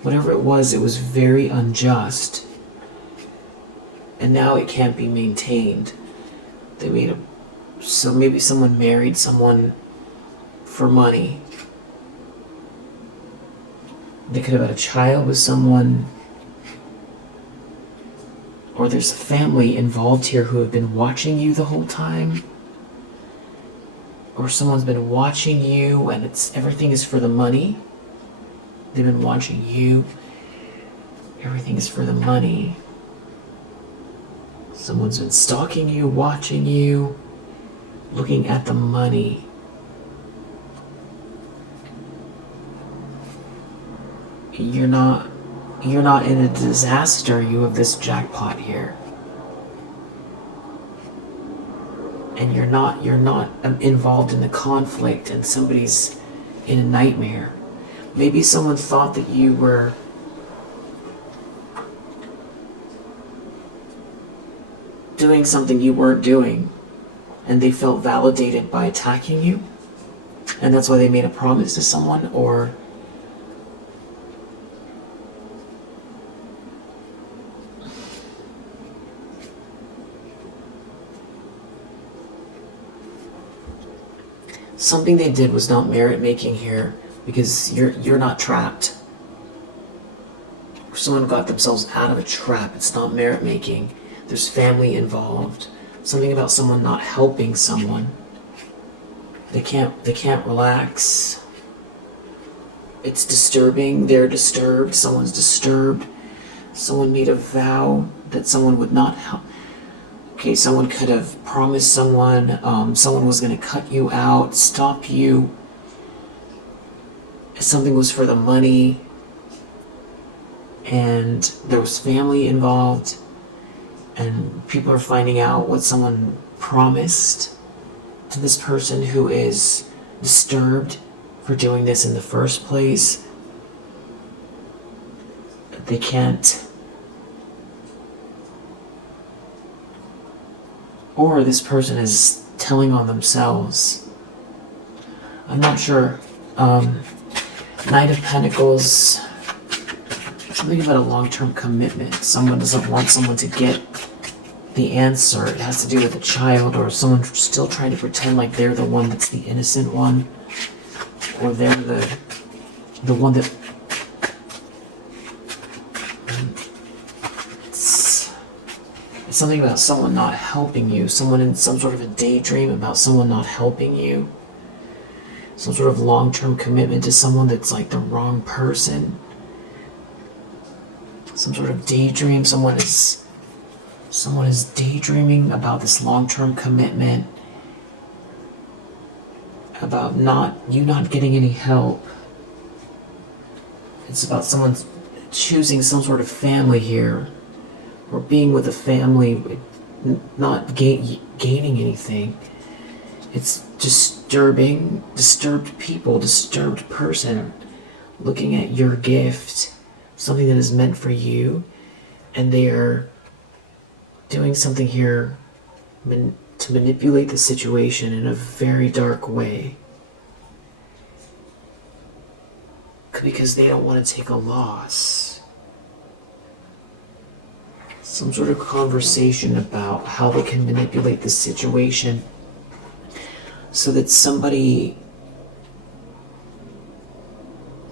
Whatever it was very unjust. And now it can't be maintained. So maybe someone married someone for money. They could have had a child with someone. Or there's a family involved here who have been watching you the whole time. Or someone's been watching you and everything is for the money. They've been watching you. Everything is for the money. Someone's been stalking you, watching you, looking at the money. You're not in a disaster. You have this jackpot here. And you're not involved in the conflict, and somebody's in a nightmare. Maybe someone thought that you were doing something you weren't doing, and they felt validated by attacking you, and that's why they made a promise to someone. Or something they did was not merit making here, because you're not trapped. Someone got themselves out of a trap. It's not merit making. There's family involved. Something about someone not helping someone. They can't relax. It's disturbing. They're disturbed. Someone's disturbed. Someone made a vow that someone would not help. Okay, someone could have promised someone, someone was going to cut you out, stop you. Something was for the money, and there was family involved, and people are finding out what someone promised to this person who is disturbed for doing this in the first place. They can't. Or this person is telling on themselves. I'm not sure. Knight of Pentacles. Something about a long-term commitment. Someone doesn't want someone to get the answer. It has to do with a child, or someone still trying to pretend like they're the one that's the innocent one. Or they're the one that... It's something about someone not helping you. Someone in some sort of a daydream about someone not helping you. Some sort of long-term commitment to someone that's like the wrong person. Some sort of daydream. Someone is daydreaming about this long-term commitment. About you not getting any help. It's about someone choosing some sort of family here. Or being with a family, not gaining anything. It's disturbed people, disturbed person, looking at your gift, something that is meant for you, and they are doing something here to manipulate the situation in a very dark way. Because they don't want to take a loss. Some sort of conversation about how they can manipulate the situation so that somebody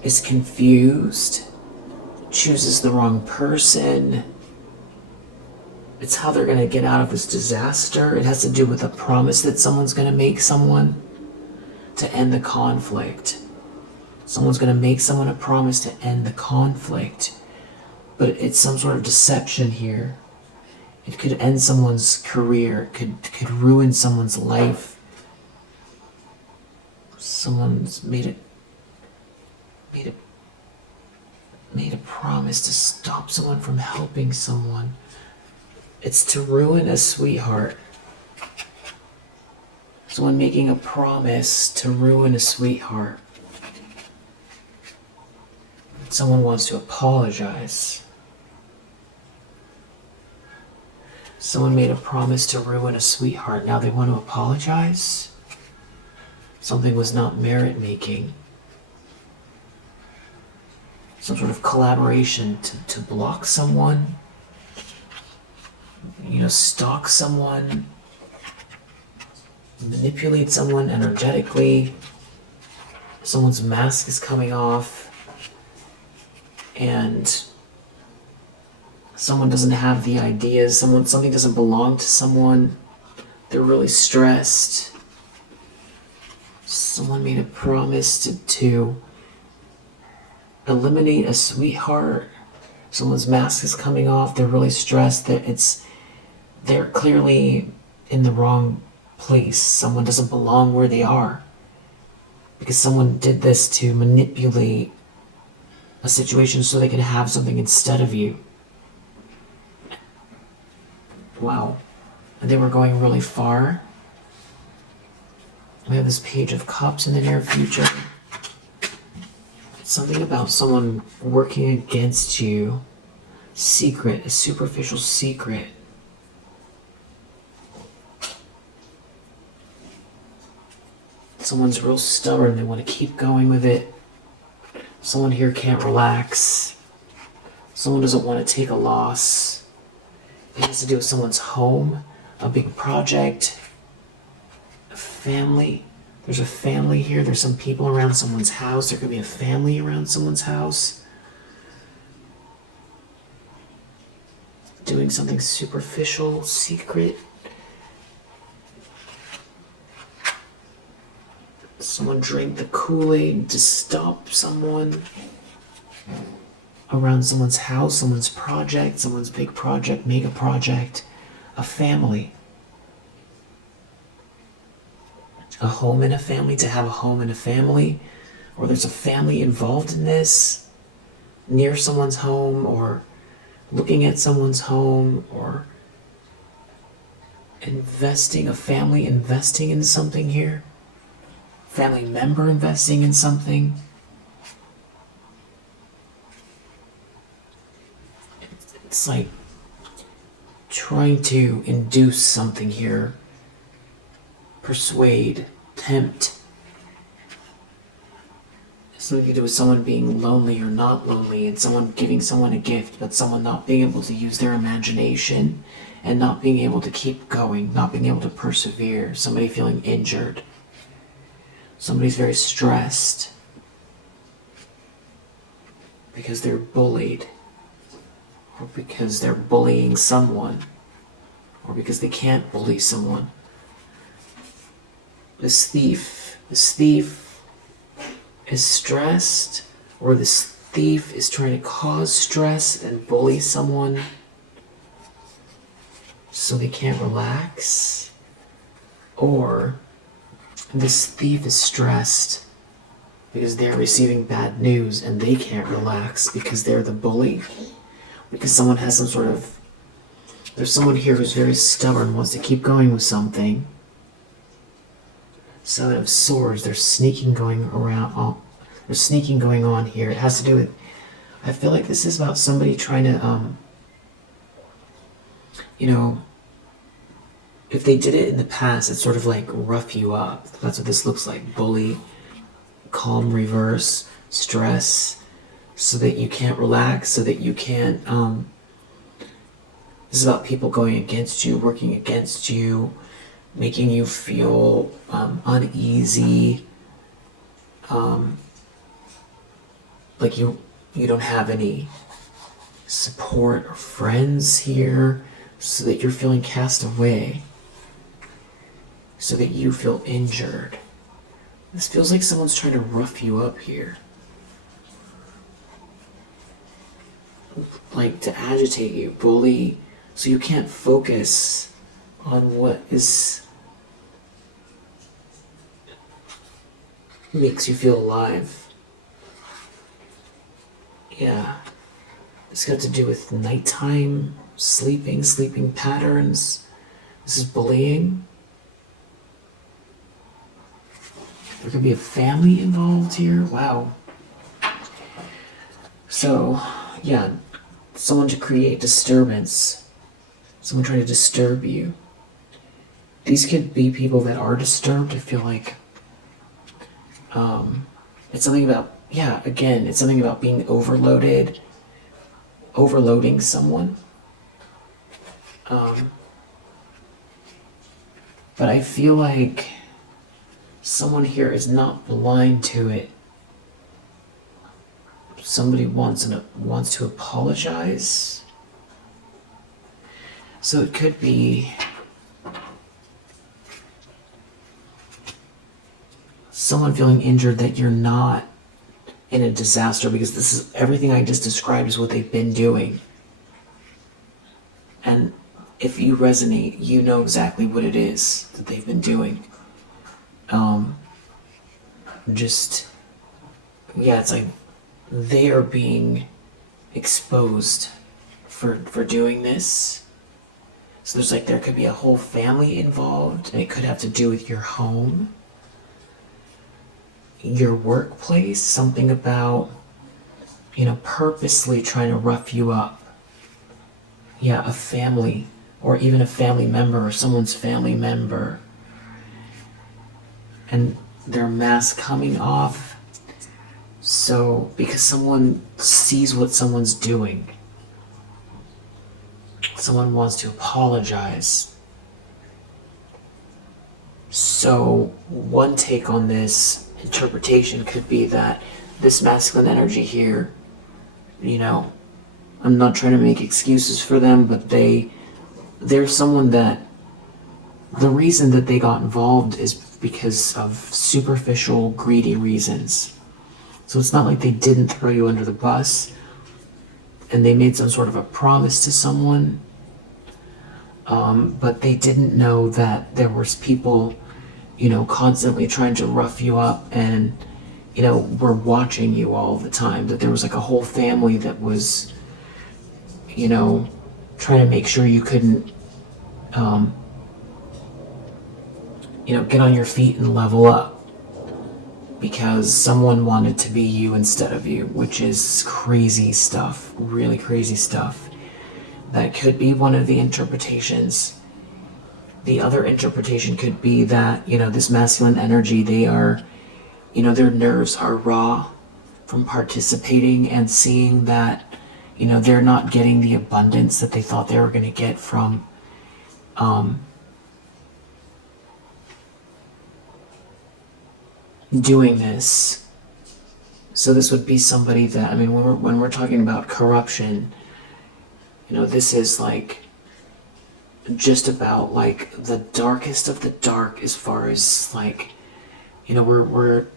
is confused, chooses the wrong person. It's how they're going to get out of this disaster. It has to do with a promise that someone's going to make someone to end the conflict. Someone's going to make someone a promise to end the conflict. But it's some sort of deception here. It could end someone's career. It could ruin someone's life. Someone's made a promise to stop someone from helping someone. It's to ruin a sweetheart. Someone making a promise to ruin a sweetheart. Someone wants to apologize. Someone made a promise to ruin a sweetheart. Now they want to apologize? Something was not merit-making. Some sort of collaboration to block someone. Stalk someone. Manipulate someone energetically. Someone's mask is coming off. And someone doesn't have the ideas, something doesn't belong to someone, they're really stressed. Someone made a promise to eliminate a sweetheart. Someone's mask is coming off, they're really stressed, that they're clearly in the wrong place. Someone doesn't belong where they are. Because someone did this to manipulate a situation so they could have something instead of you. Wow. And they were going really far. We have this Page of Cups in the near future. Something about someone working against you. Secret, a superficial secret. Someone's real stubborn, they want to keep going with it. Someone here can't relax. Someone doesn't want to take a loss. It has to do with someone's home, a big project, a family. There's a family here. There's some people around someone's house. There could be a family around someone's house. Doing something superficial, secret. Someone drank the Kool-Aid to stop someone around someone's house, someone's project, someone's big project, mega project, a family. A home and a family, to have a home and a family, or there's a family involved in this, near someone's home, or looking at someone's home, or investing, a family investing in something here, family member investing in something. It's like trying to induce something here, persuade, tempt. It's something to do with someone being lonely or not lonely, and someone giving someone a gift, but someone not being able to use their imagination and not being able to keep going, not being able to persevere, somebody feeling injured. Somebody's very stressed because they're bullied, or because they're bullying someone, or because they can't bully someone. This thief is stressed, or this thief is trying to cause stress and bully someone so they can't relax, or this thief is stressed because they're receiving bad news and they can't relax because they're the bully. Because someone has some sort of... There's someone here who's very stubborn, wants to keep going with something. Seven of Swords, there's sneaking going around. There's sneaking going on here. It has to do with... I feel like this is about somebody trying to, if they did it in the past, it's sort of like rough you up. That's what this looks like. Bully, calm reverse, stress, so that you can't relax, so that you can't... This is about people going against you, working against you, making you feel uneasy, like you don't have any support or friends here, so that you're feeling cast away, so that you feel injured. This feels like someone's trying to rough you up here. Like to agitate you, bully, so you can't focus on what makes you feel alive. Yeah. It's got to do with nighttime, sleeping patterns. This is bullying. There could be a family involved here. Wow. So, yeah, someone to create disturbance. Someone trying to disturb you. These could be people that are disturbed. I feel like it's something about, it's something about being overloaded, overloading someone. But I feel like someone here is not blind to it. Somebody wants to apologize. So it could be someone feeling injured that you're not in a disaster, because this is everything I just described is what they've been doing. And if if you resonate, you know exactly what it is that they've been doing. It's like they are being exposed for doing this. So there's like, there could be a whole family involved, and it could have to do with your home, your workplace, something about, purposely trying to rough you up. Yeah, a family, or even a family member, or someone's family member. And their mask coming off. So, because someone sees what someone's doing. Someone wants to apologize. So, one take on this interpretation could be that this masculine energy here, I'm not trying to make excuses for them, but they're someone that the reason that they got involved is because of superficial, greedy reasons. So it's not like they didn't throw you under the bus and they made some sort of a promise to someone, but they didn't know that there was people, constantly trying to rough you up and, were watching you all the time. That there was like a whole family that was, trying to make sure you couldn't, get on your feet and level up. Because someone wanted to be you instead of you, which is crazy stuff, really crazy stuff. That could be one of the interpretations. The other interpretation could be that, this masculine energy, they are, their nerves are raw from participating and seeing that, they're not getting the abundance that they thought they were going to get from, doing this. So this would be somebody that, when we're talking about corruption, this is like just about like the darkest of the dark, as far as like, we're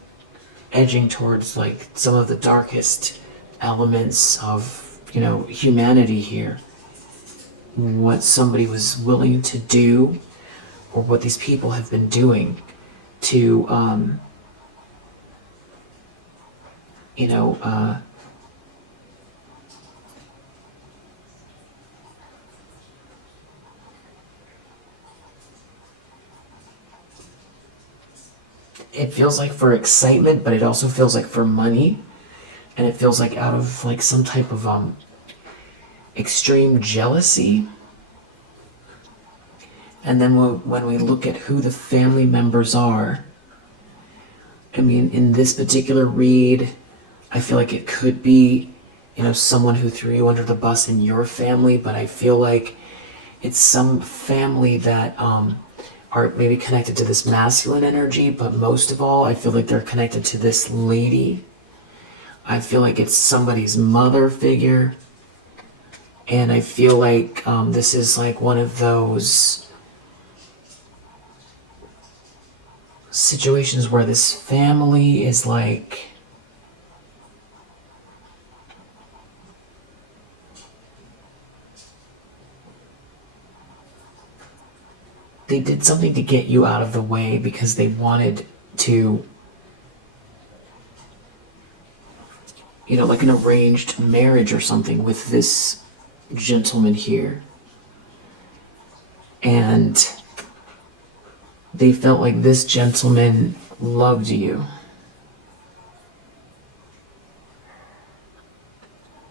edging towards like some of the darkest elements of, humanity here. What somebody was willing to do, or what these people have been doing to, it feels like for excitement, but it also feels like for money, and it feels like out of like some type of extreme jealousy. And then when we look at who the family members are, in this particular read, I feel like it could be, someone who threw you under the bus in your family, but I feel like it's some family that are maybe connected to this masculine energy, but most of all, I feel like they're connected to this lady. I feel like it's somebody's mother figure, and I feel like this is like one of those situations where this family is like, they did something to get you out of the way because they wanted to, like an arranged marriage or something with this gentleman here. And they felt like this gentleman loved you.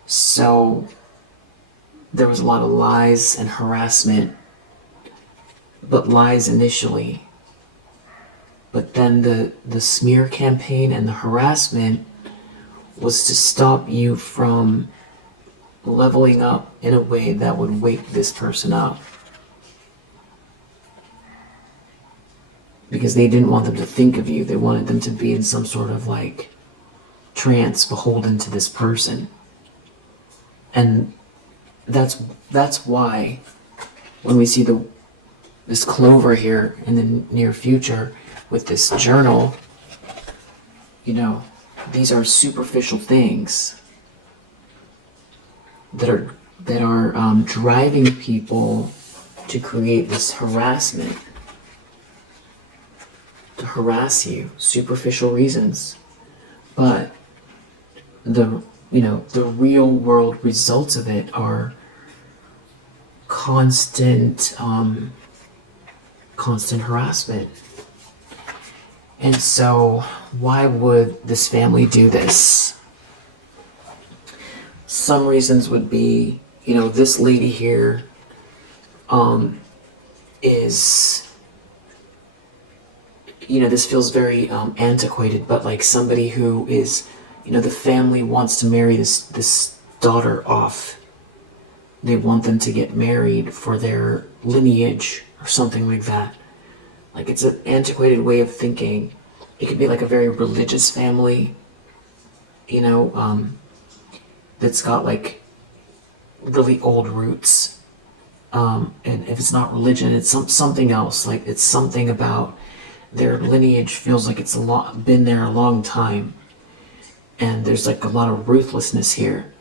So there was a lot of lies and harassment, but lies initially. But then the smear campaign and the harassment was to stop you from leveling up in a way that would wake this person up. Because they didn't want them to think of you. They wanted them to be in some sort of like trance, beholden to this person. And that's why when we see this clover here in the near future with this journal, these are superficial things that are driving people to create this harassment, to harass you, superficial reasons. But the real world results of it are constant harassment. And so why would this family do this? Some reasons would be, this lady here is, this feels very antiquated, but like somebody who is, the family wants to marry this daughter off. They want them to get married for their lineage or something like that. Like, it's an antiquated way of thinking. It could be like a very religious family, that's got like really old roots. And if it's not religion, it's something else. Like, it's something about their lineage feels like it's been there a long time. And there's like a lot of ruthlessness here.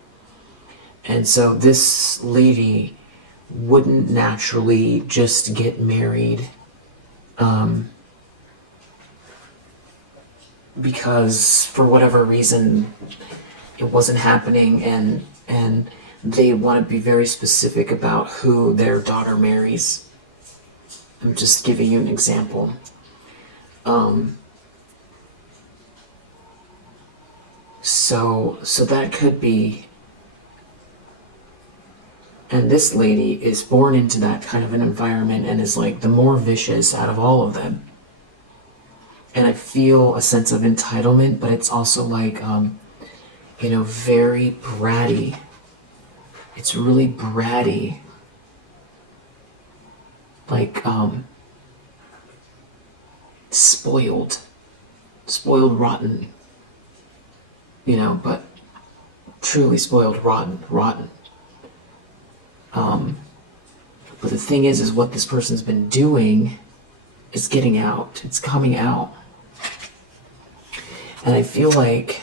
And so this lady wouldn't naturally just get married because for whatever reason it wasn't happening, and they want to be very specific about who their daughter marries. I'm just giving you an example. So that could be, and this lady is born into that kind of an environment and is like the more vicious out of all of them. And I feel a sense of entitlement, but it's also like, very bratty. It's really bratty. Like, spoiled, rotten. But truly spoiled, rotten. But the thing is what this person's been doing is getting out. It's coming out. And I feel like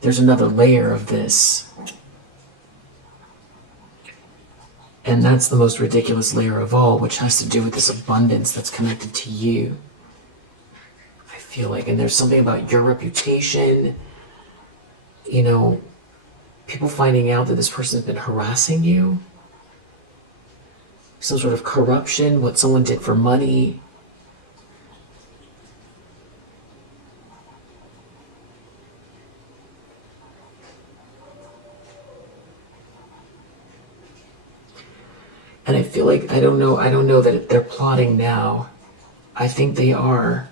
there's another layer of this. And that's the most ridiculous layer of all, which has to do with this abundance that's connected to you. I feel like, and there's something about your reputation, people finding out that this person's been harassing you, some sort of corruption, what someone did for money. And I feel like, I don't know that they're plotting now. I think they are.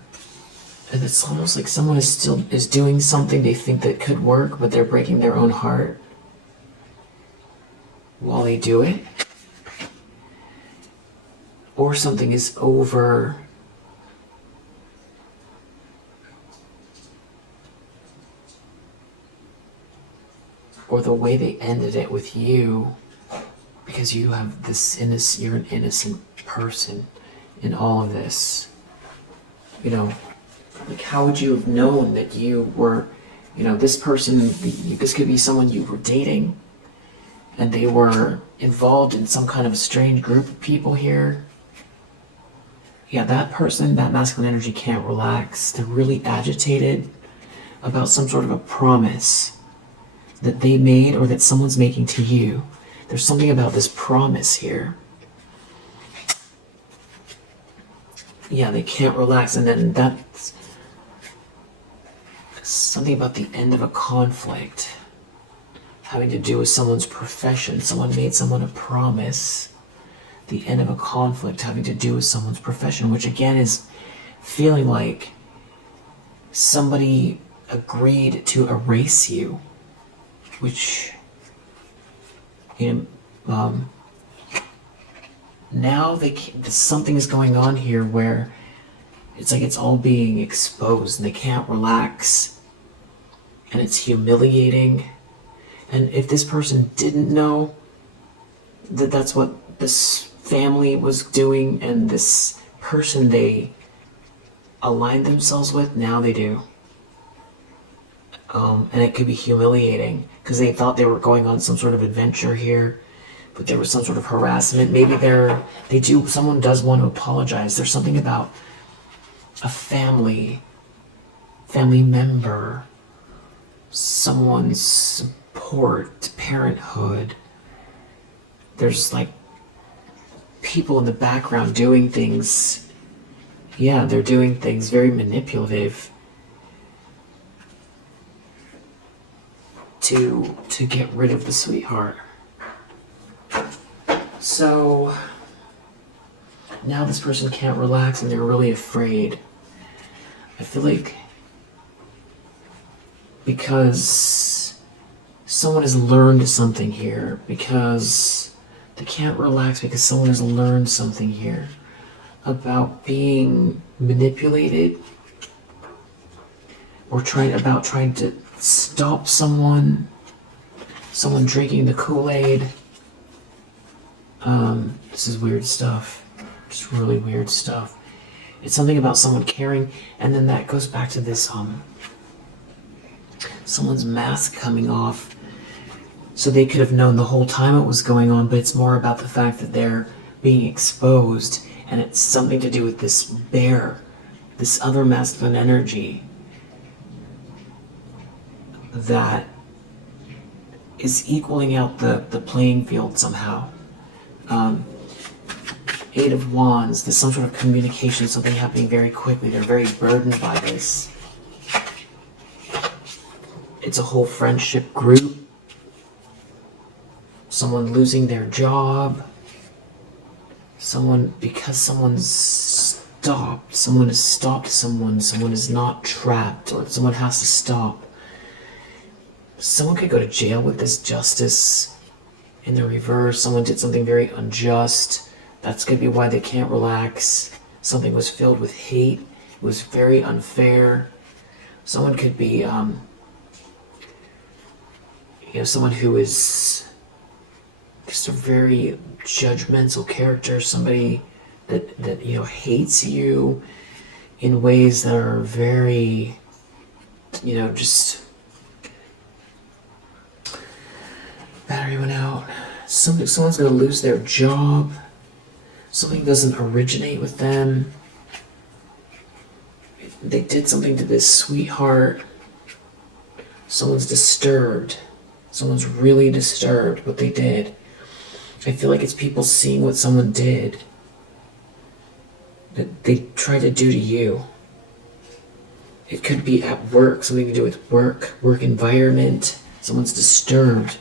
And it's almost like someone is doing something they think that could work, but they're breaking their own heart while they do it. Or something is over. Or the way they ended it with you, because you have this you're an innocent person in all of this. Like, how would you have known that you were, this person, this could be someone you were dating, and they were involved in some kind of a strange group of people here. Yeah, that person, that masculine energy can't relax. They're really agitated about some sort of a promise that they made or that someone's making to you. There's something about this promise here. Yeah, they can't relax, and then that's something about the end of a conflict having to do with someone's profession. Someone made someone a promise. The end of a conflict having to do with someone's profession, which again is feeling like somebody agreed to erase you, which now something is going on here where it's like it's all being exposed and they can't relax, and it's humiliating. And if this person didn't know that that's what this family was doing and this person they aligned themselves with, now they do. And it could be humiliating because they thought they were going on some sort of adventure here but there was some sort of harassment. Maybe someone does want to apologize. There's something about a family member, someone's support, parenthood. There's like people in the background doing things. Yeah, they're doing things very manipulative to get rid of the sweetheart. So now this person can't relax and they're really afraid. I feel like because someone has learned something here, because they can't relax because someone has learned something here about being manipulated, or trying to stop someone drinking the Kool-Aid. This is weird stuff. Just really weird stuff. It's something about someone caring, and then that goes back to this someone's mask coming off. So they could have known the whole time it was going on, but it's more about the fact that they're being exposed, and it's something to do with this bear, this other masculine energy that is equaling out the playing field somehow. Eight of Wands, there's some sort of communication, something happening very quickly. They're very burdened by this. It's a whole friendship group. Someone losing their job. Because someone has stopped someone is not trapped, or someone has to stop. Someone could go to jail with this justice in the reverse. Someone did something very unjust. That's going to be why they can't relax. Something was filled with hate. It was very unfair. Someone could be, someone who is just a very judgmental character. Somebody that hates you in ways that are very, just battery went out. Someone's going to lose their job. Something doesn't originate with them. They did something to this sweetheart. Someone's disturbed. Someone's really disturbed what they did. I feel like it's people seeing what someone did that they tried to do to you. It could be at work, something to do with work environment. Someone's disturbed.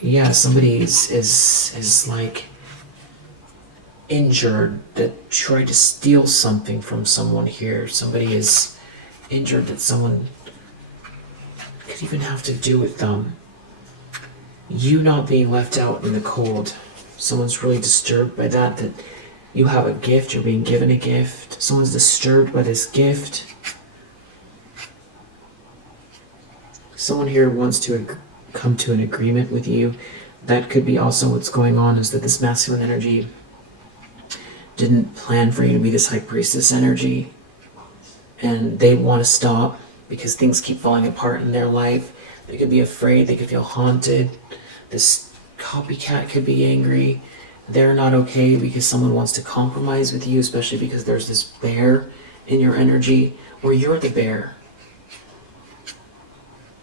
Yeah, somebody is like injured that tried to steal something from someone here. Somebody is injured that someone could even have to do with you not being left out in the cold. Someone's really disturbed by that you have a gift, you're being given a gift. Someone's disturbed by this gift. Someone here wants to come to an agreement with you. That could be also what's going on, is that this masculine energy didn't plan for you to be this high priestess energy, and they want to stop because things keep falling apart in their life. They could be afraid, they could feel haunted. This copycat could be angry. They're not okay because someone wants to compromise with you, especially because there's this bear in your energy, or you're the bear.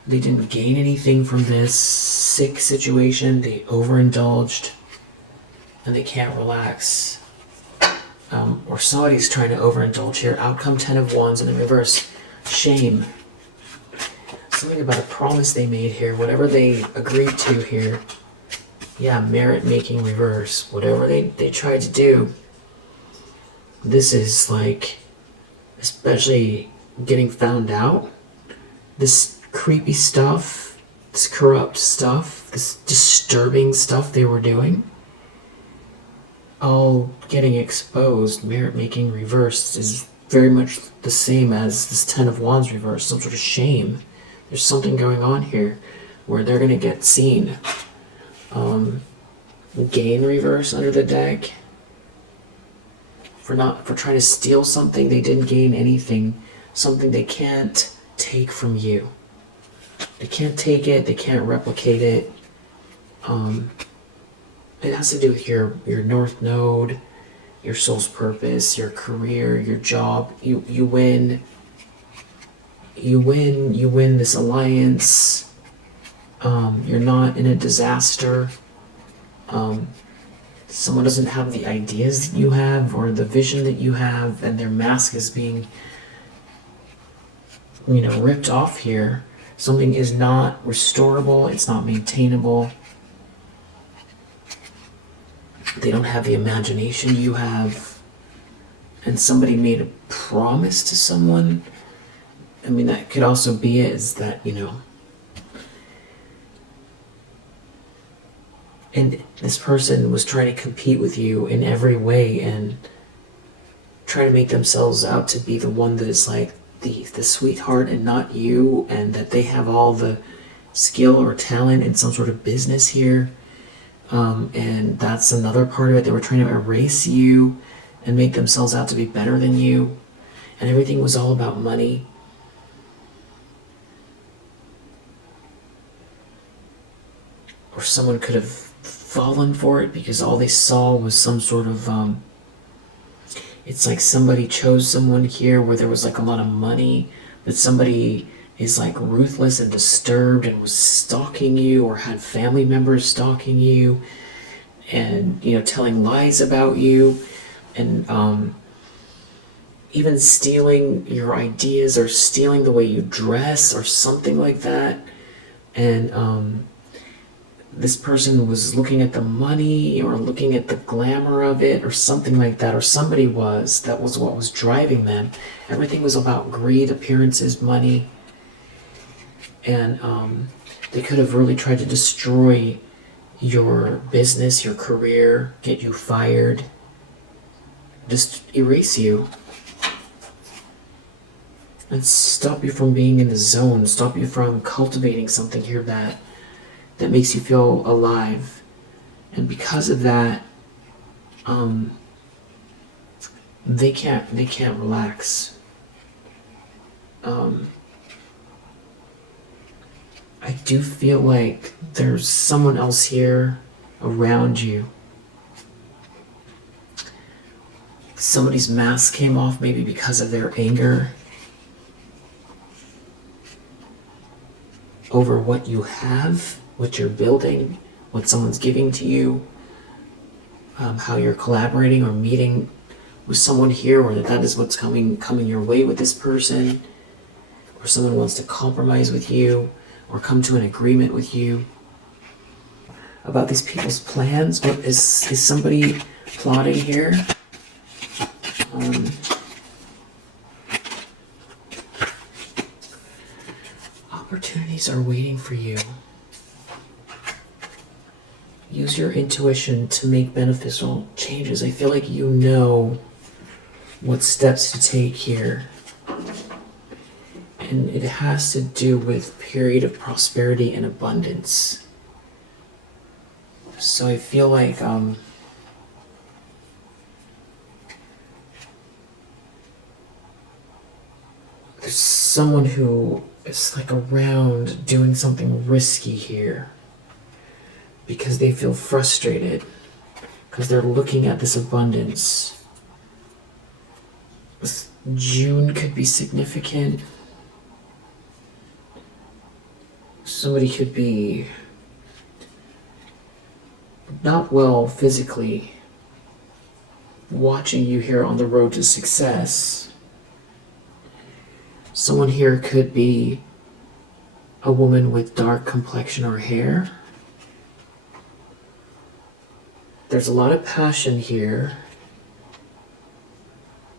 They didn't gain anything from this sick situation. They overindulged and they can't relax. Or somebody's trying to overindulge here. Outcome 10 of Wands in the reverse. Shame. Something about a promise they made here. Whatever they agreed to here. Yeah, merit making reverse. Whatever they tried to do. This is like, especially getting found out. This creepy stuff, this corrupt stuff, this disturbing stuff they were doing, all getting exposed. Merit making reversed is very much the same as this 10 of Wands reversed. Some sort of shame. There's something going on here where they're going to get seen. Gain reverse under the deck. For trying to steal something, they didn't gain anything. Something they can't take from you. They can't take it, they can't replicate it. It has to do with your North Node, your soul's purpose, your career, your job. You win. You win this alliance. You're not in a disaster. Someone doesn't have the ideas that you have or the vision that you have, and their mask is being, ripped off here. Something is not restorable. It's not maintainable. They don't have the imagination you have. And somebody made a promise to someone. I mean, that could also be it, is that, and this person was trying to compete with you in every way and trying to make themselves out to be the one that is like the sweetheart and not you, and that they have all the skill or talent in some sort of business here. And that's another part of it. They were trying to erase you and make themselves out to be better than you. And everything was all about money. Or someone could have fallen for it because all they saw was some sort of, it's like somebody chose someone here where there was like a lot of money, but somebody is like ruthless and disturbed and was stalking you, or had family members stalking you and, telling lies about you, and even stealing your ideas or stealing the way you dress or something like that. And this person was looking at the money or looking at the glamour of it or something like that, or somebody was. That was what was driving them. Everything was about greed, appearances, money. And they could have really tried to destroy your business, your career, get you fired, just erase you. And stop you from being in the zone, stop you from cultivating something here that makes you feel alive. And because of that, they can't relax. I do feel like there's someone else here around you. Somebody's mask came off, maybe because of their anger over what you have, what you're building, what someone's giving to you, how you're collaborating or meeting with someone here, or that is what's coming your way with this person, or someone wants to compromise with you or come to an agreement with you about these people's plans. What is somebody plotting here? Opportunities are waiting for you. Use your intuition to make beneficial changes. I feel like you know what steps to take here. And it has to do with period of prosperity and abundance. So I feel like there's someone who is like around doing something risky here because they feel frustrated, because they're looking at this abundance. June could be significant. Somebody could be not well physically, watching you here on the road to success. Someone here could be a woman with dark complexion or hair. There's a lot of passion here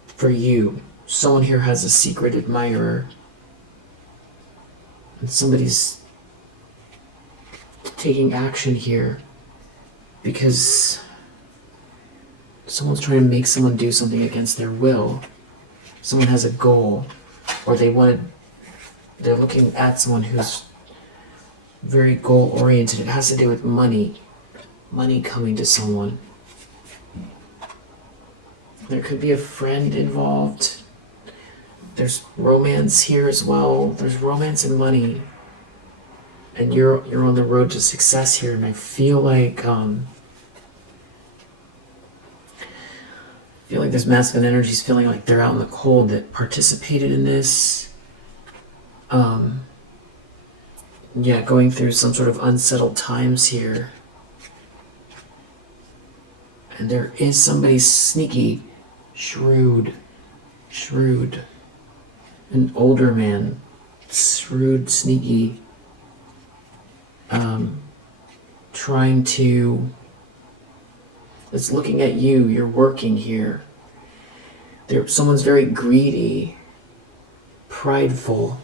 for you. Someone here has a secret admirer. And somebody's taking action here because someone's trying to make someone do something against their will. Someone has a goal, or they're looking at someone who's very goal oriented. It has to do with money coming to someone. There could be a friend involved. There's romance here as well. There's romance and money. and you're on the road to success here, and I feel like this masculine energy is feeling like they're out in the cold that participated in this. Yeah, going through some sort of unsettled times here. And there is somebody sneaky, shrewd, an older man, shrewd, sneaky, trying to, it's looking at you, you're working here. Someone's very greedy, prideful,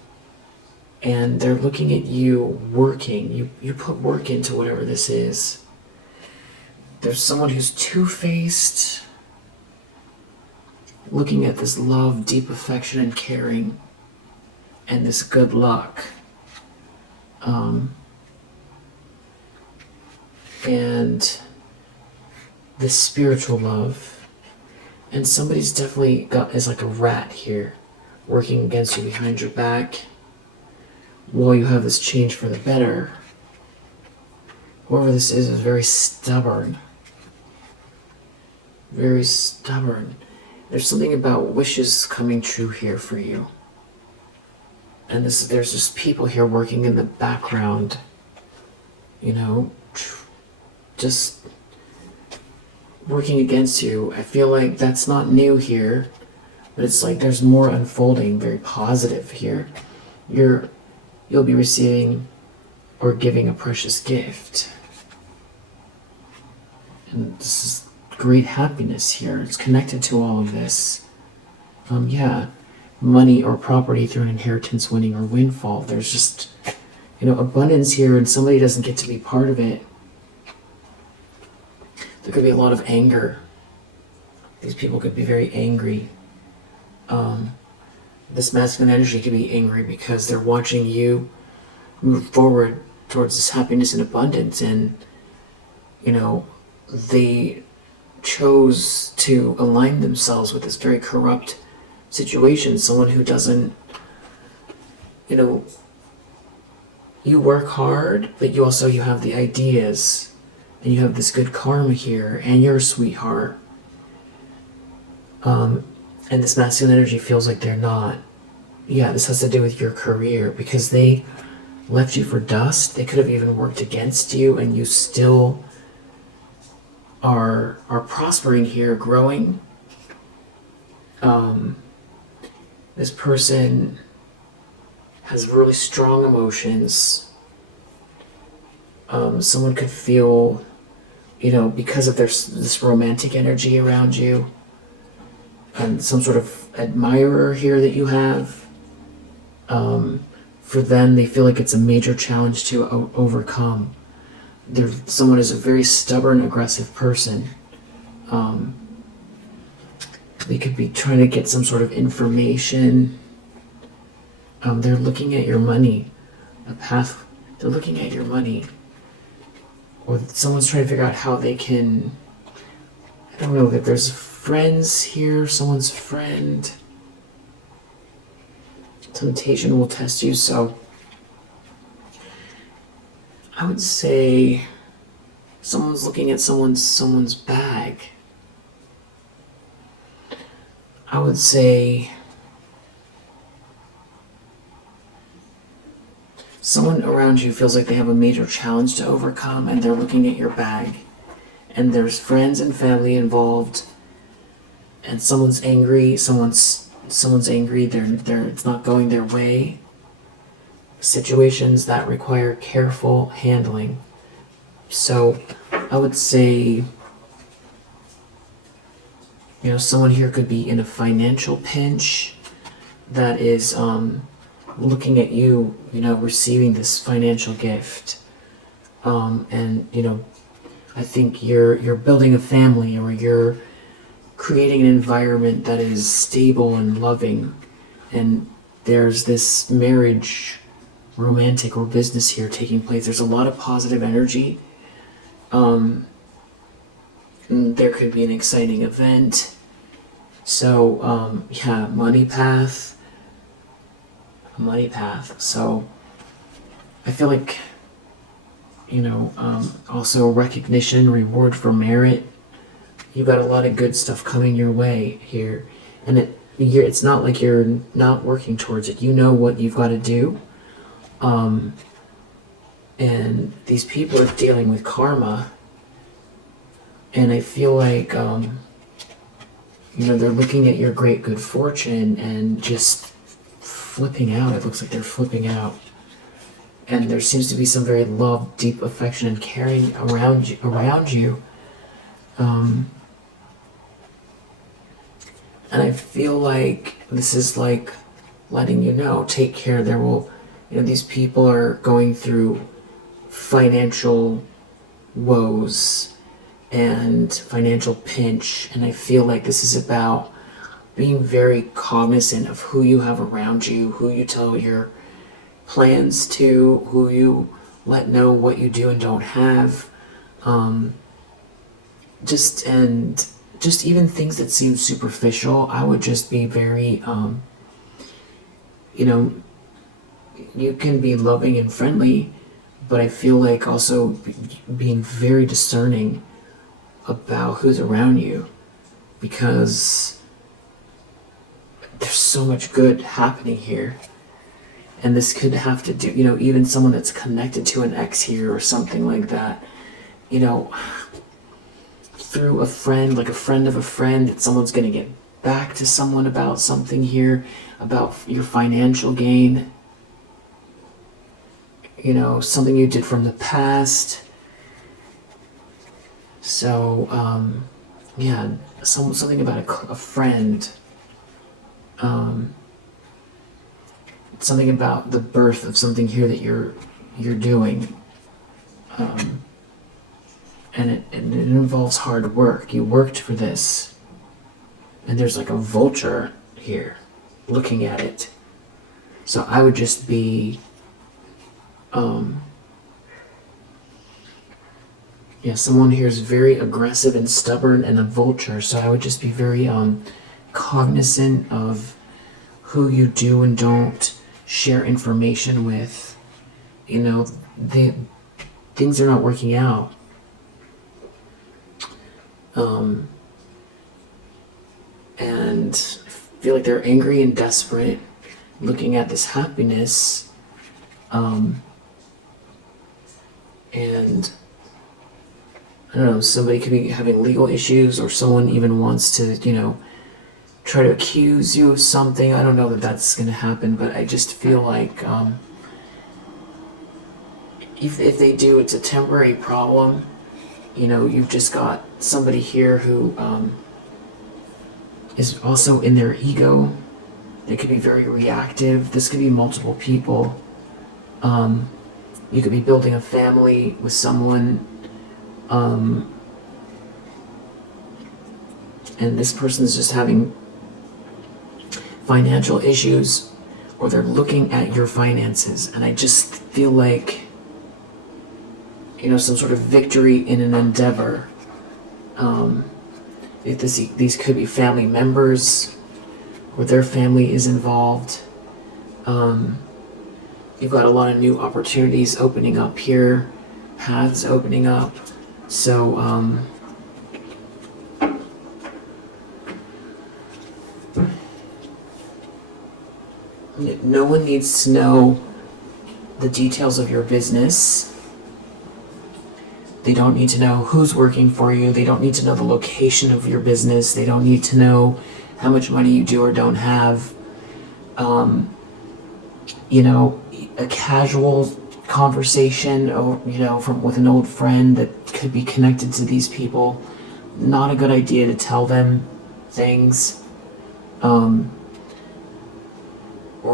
and they're looking at you working. You put work into whatever this is. There's someone who's two-faced, looking at this love, deep affection, and caring, and this good luck. And this spiritual love. And somebody's definitely is like a rat here, working against you behind your back, while you have this change for the better. Whoever this is very stubborn. Very stubborn. There's something about wishes coming true here for you. And there's just people here working in the background, just working against you. I feel like that's not new here, but it's like there's more unfolding, very positive here. You'll be receiving or giving a precious gift. And this is great happiness here. It's connected to all of this. Money or property through an inheritance, winning or windfall. There's just, abundance here, and somebody doesn't get to be part of it. There could be a lot of anger. These people could be very angry. This masculine energy could be angry because they're watching you move forward towards this happiness and abundance, and they chose to align themselves with this very corrupt situation. Someone who doesn't, you work hard, but you have the ideas, and you have this good karma here, and you're a sweetheart. And this masculine energy feels like they're not. Yeah, this has to do with your career, because they left you for dust. They could have even worked against you, and you still are prospering here, growing. This person has really strong emotions. Someone could feel, because of this romantic energy around you, and some sort of admirer here that you have. For them, they feel like it's a major challenge to overcome. Someone is a very stubborn, aggressive person. They could be trying to get some sort of information. They're looking at your money, they're looking at your money. Or someone's trying to figure out how they can, I don't know, that there's friends here, someone's friend. Temptation will test you, so I would say someone's looking at someone's bag. I would say someone around you feels like they have a major challenge to overcome, and they're looking at your bag, and there's friends and family involved, and someone's angry, someone's angry, it's not going their way. Situations that require careful handling. So I would say, someone here could be in a financial pinch that is looking at you, receiving this financial gift. And I think you're building a family, or you're creating an environment that is stable and loving, and there's this marriage, romantic or business here taking place. There's a lot of positive energy. There could be an exciting event. So money path. So I feel like Also recognition, reward for merit. You've got a lot of good stuff coming your way here. And it's not like you're not working towards it. You know what you've got to do. And these people are dealing with karma. And I feel like, they're looking at your great good fortune and just flipping out. It looks like they're flipping out. And there seems to be some very love, deep affection, and caring around you. And I feel like this is like letting you know, take care. These people are going through financial woes and financial pinch. And I feel like this is about being very cognizant of who you have around you, who you tell your plans to, who you let know what you do and don't have. Just even things that seem superficial, I would just be very, you can be loving and friendly, but I feel like also being very discerning about who's around you, because there's so much good happening here. And this could have to do, even someone that's connected to an ex here or something like that, through a friend, like a friend of a friend, that someone's going to get back to someone about something here, about your financial gain, something you did from the past. So, something about a friend, something about the birth of something here that you're doing, and it involves hard work. You worked for this, and there's like a vulture here looking at it. So I would just be someone here is very aggressive and stubborn and a vulture, so I would just be very cognizant of who you do and don't share information with. Things are not working out. And I feel like they're angry and desperate, looking at this happiness. And I don't know, somebody could be having legal issues, or someone even wants to, try to accuse you of something. I don't know that that's going to happen, but I just feel like if they do, it's a temporary problem. You've just got somebody here who is also in their ego. They could be very reactive. This could be multiple people. You could be building a family with someone, and this person is just having financial issues, or they're looking at your finances, and I just feel like, some sort of victory in an endeavor. These could be family members, or their family is involved. You've got a lot of new opportunities opening up here, paths opening up. So, no one needs to know the details of your business. They don't need to know who's working for you. They don't need to know the location of your business. They don't need to know how much money you do or don't have. A casual conversation, or with an old friend that could be connected to these people. Not a good idea to tell them things. Or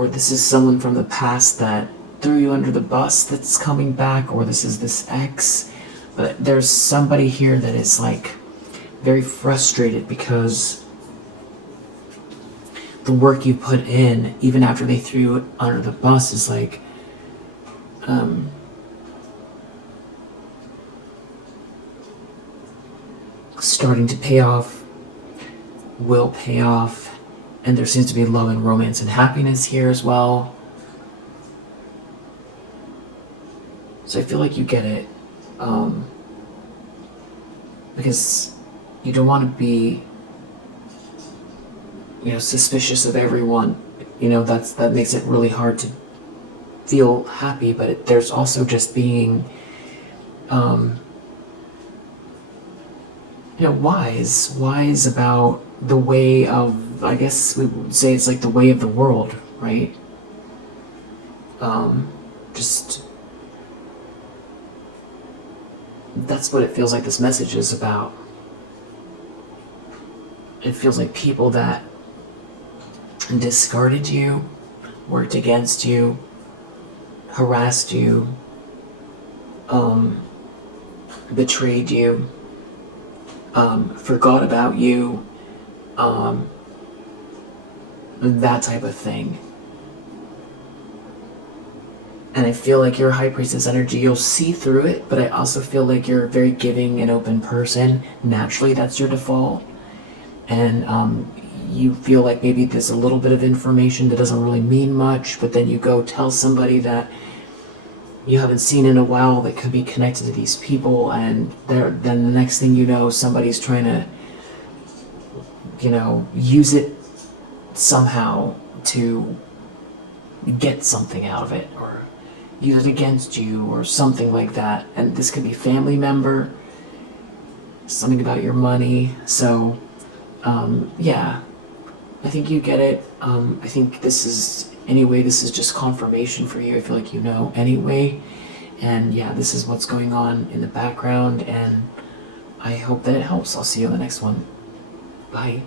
this is someone from the past that threw you under the bus that's coming back, or this is this ex. But there's somebody here that is like very frustrated because the work you put in, even after they threw you under the bus, is like starting to pay off, will pay off, and there seems to be love and romance and happiness here as well. So I feel like you get it. Because you don't want to be, suspicious of everyone. That makes it really hard to feel happy, but there's also just being, wise about the way of, I guess we would say it's like the way of the world, right? Just, that's what it feels like this message is about. It feels like people that discarded you, worked against you, harassed you, betrayed you, forgot about you, that type of thing. And I feel like your High Priestess energy, you'll see through it, but I also feel like you're a very giving and open person. Naturally, that's your default. And you feel like maybe there's a little bit of information that doesn't really mean much, but then you go tell somebody that you haven't seen in a while that could be connected to these people, and then the next thing you know, somebody's trying to, use it somehow to get something out of it, or use it against you, or something like that. And this could be family member, something about your money. So, yeah, I think you get it. I think this is just confirmation for you. I feel like anyway. And yeah, this is what's going on in the background, and I hope that it helps. I'll see you on the next one. Bye.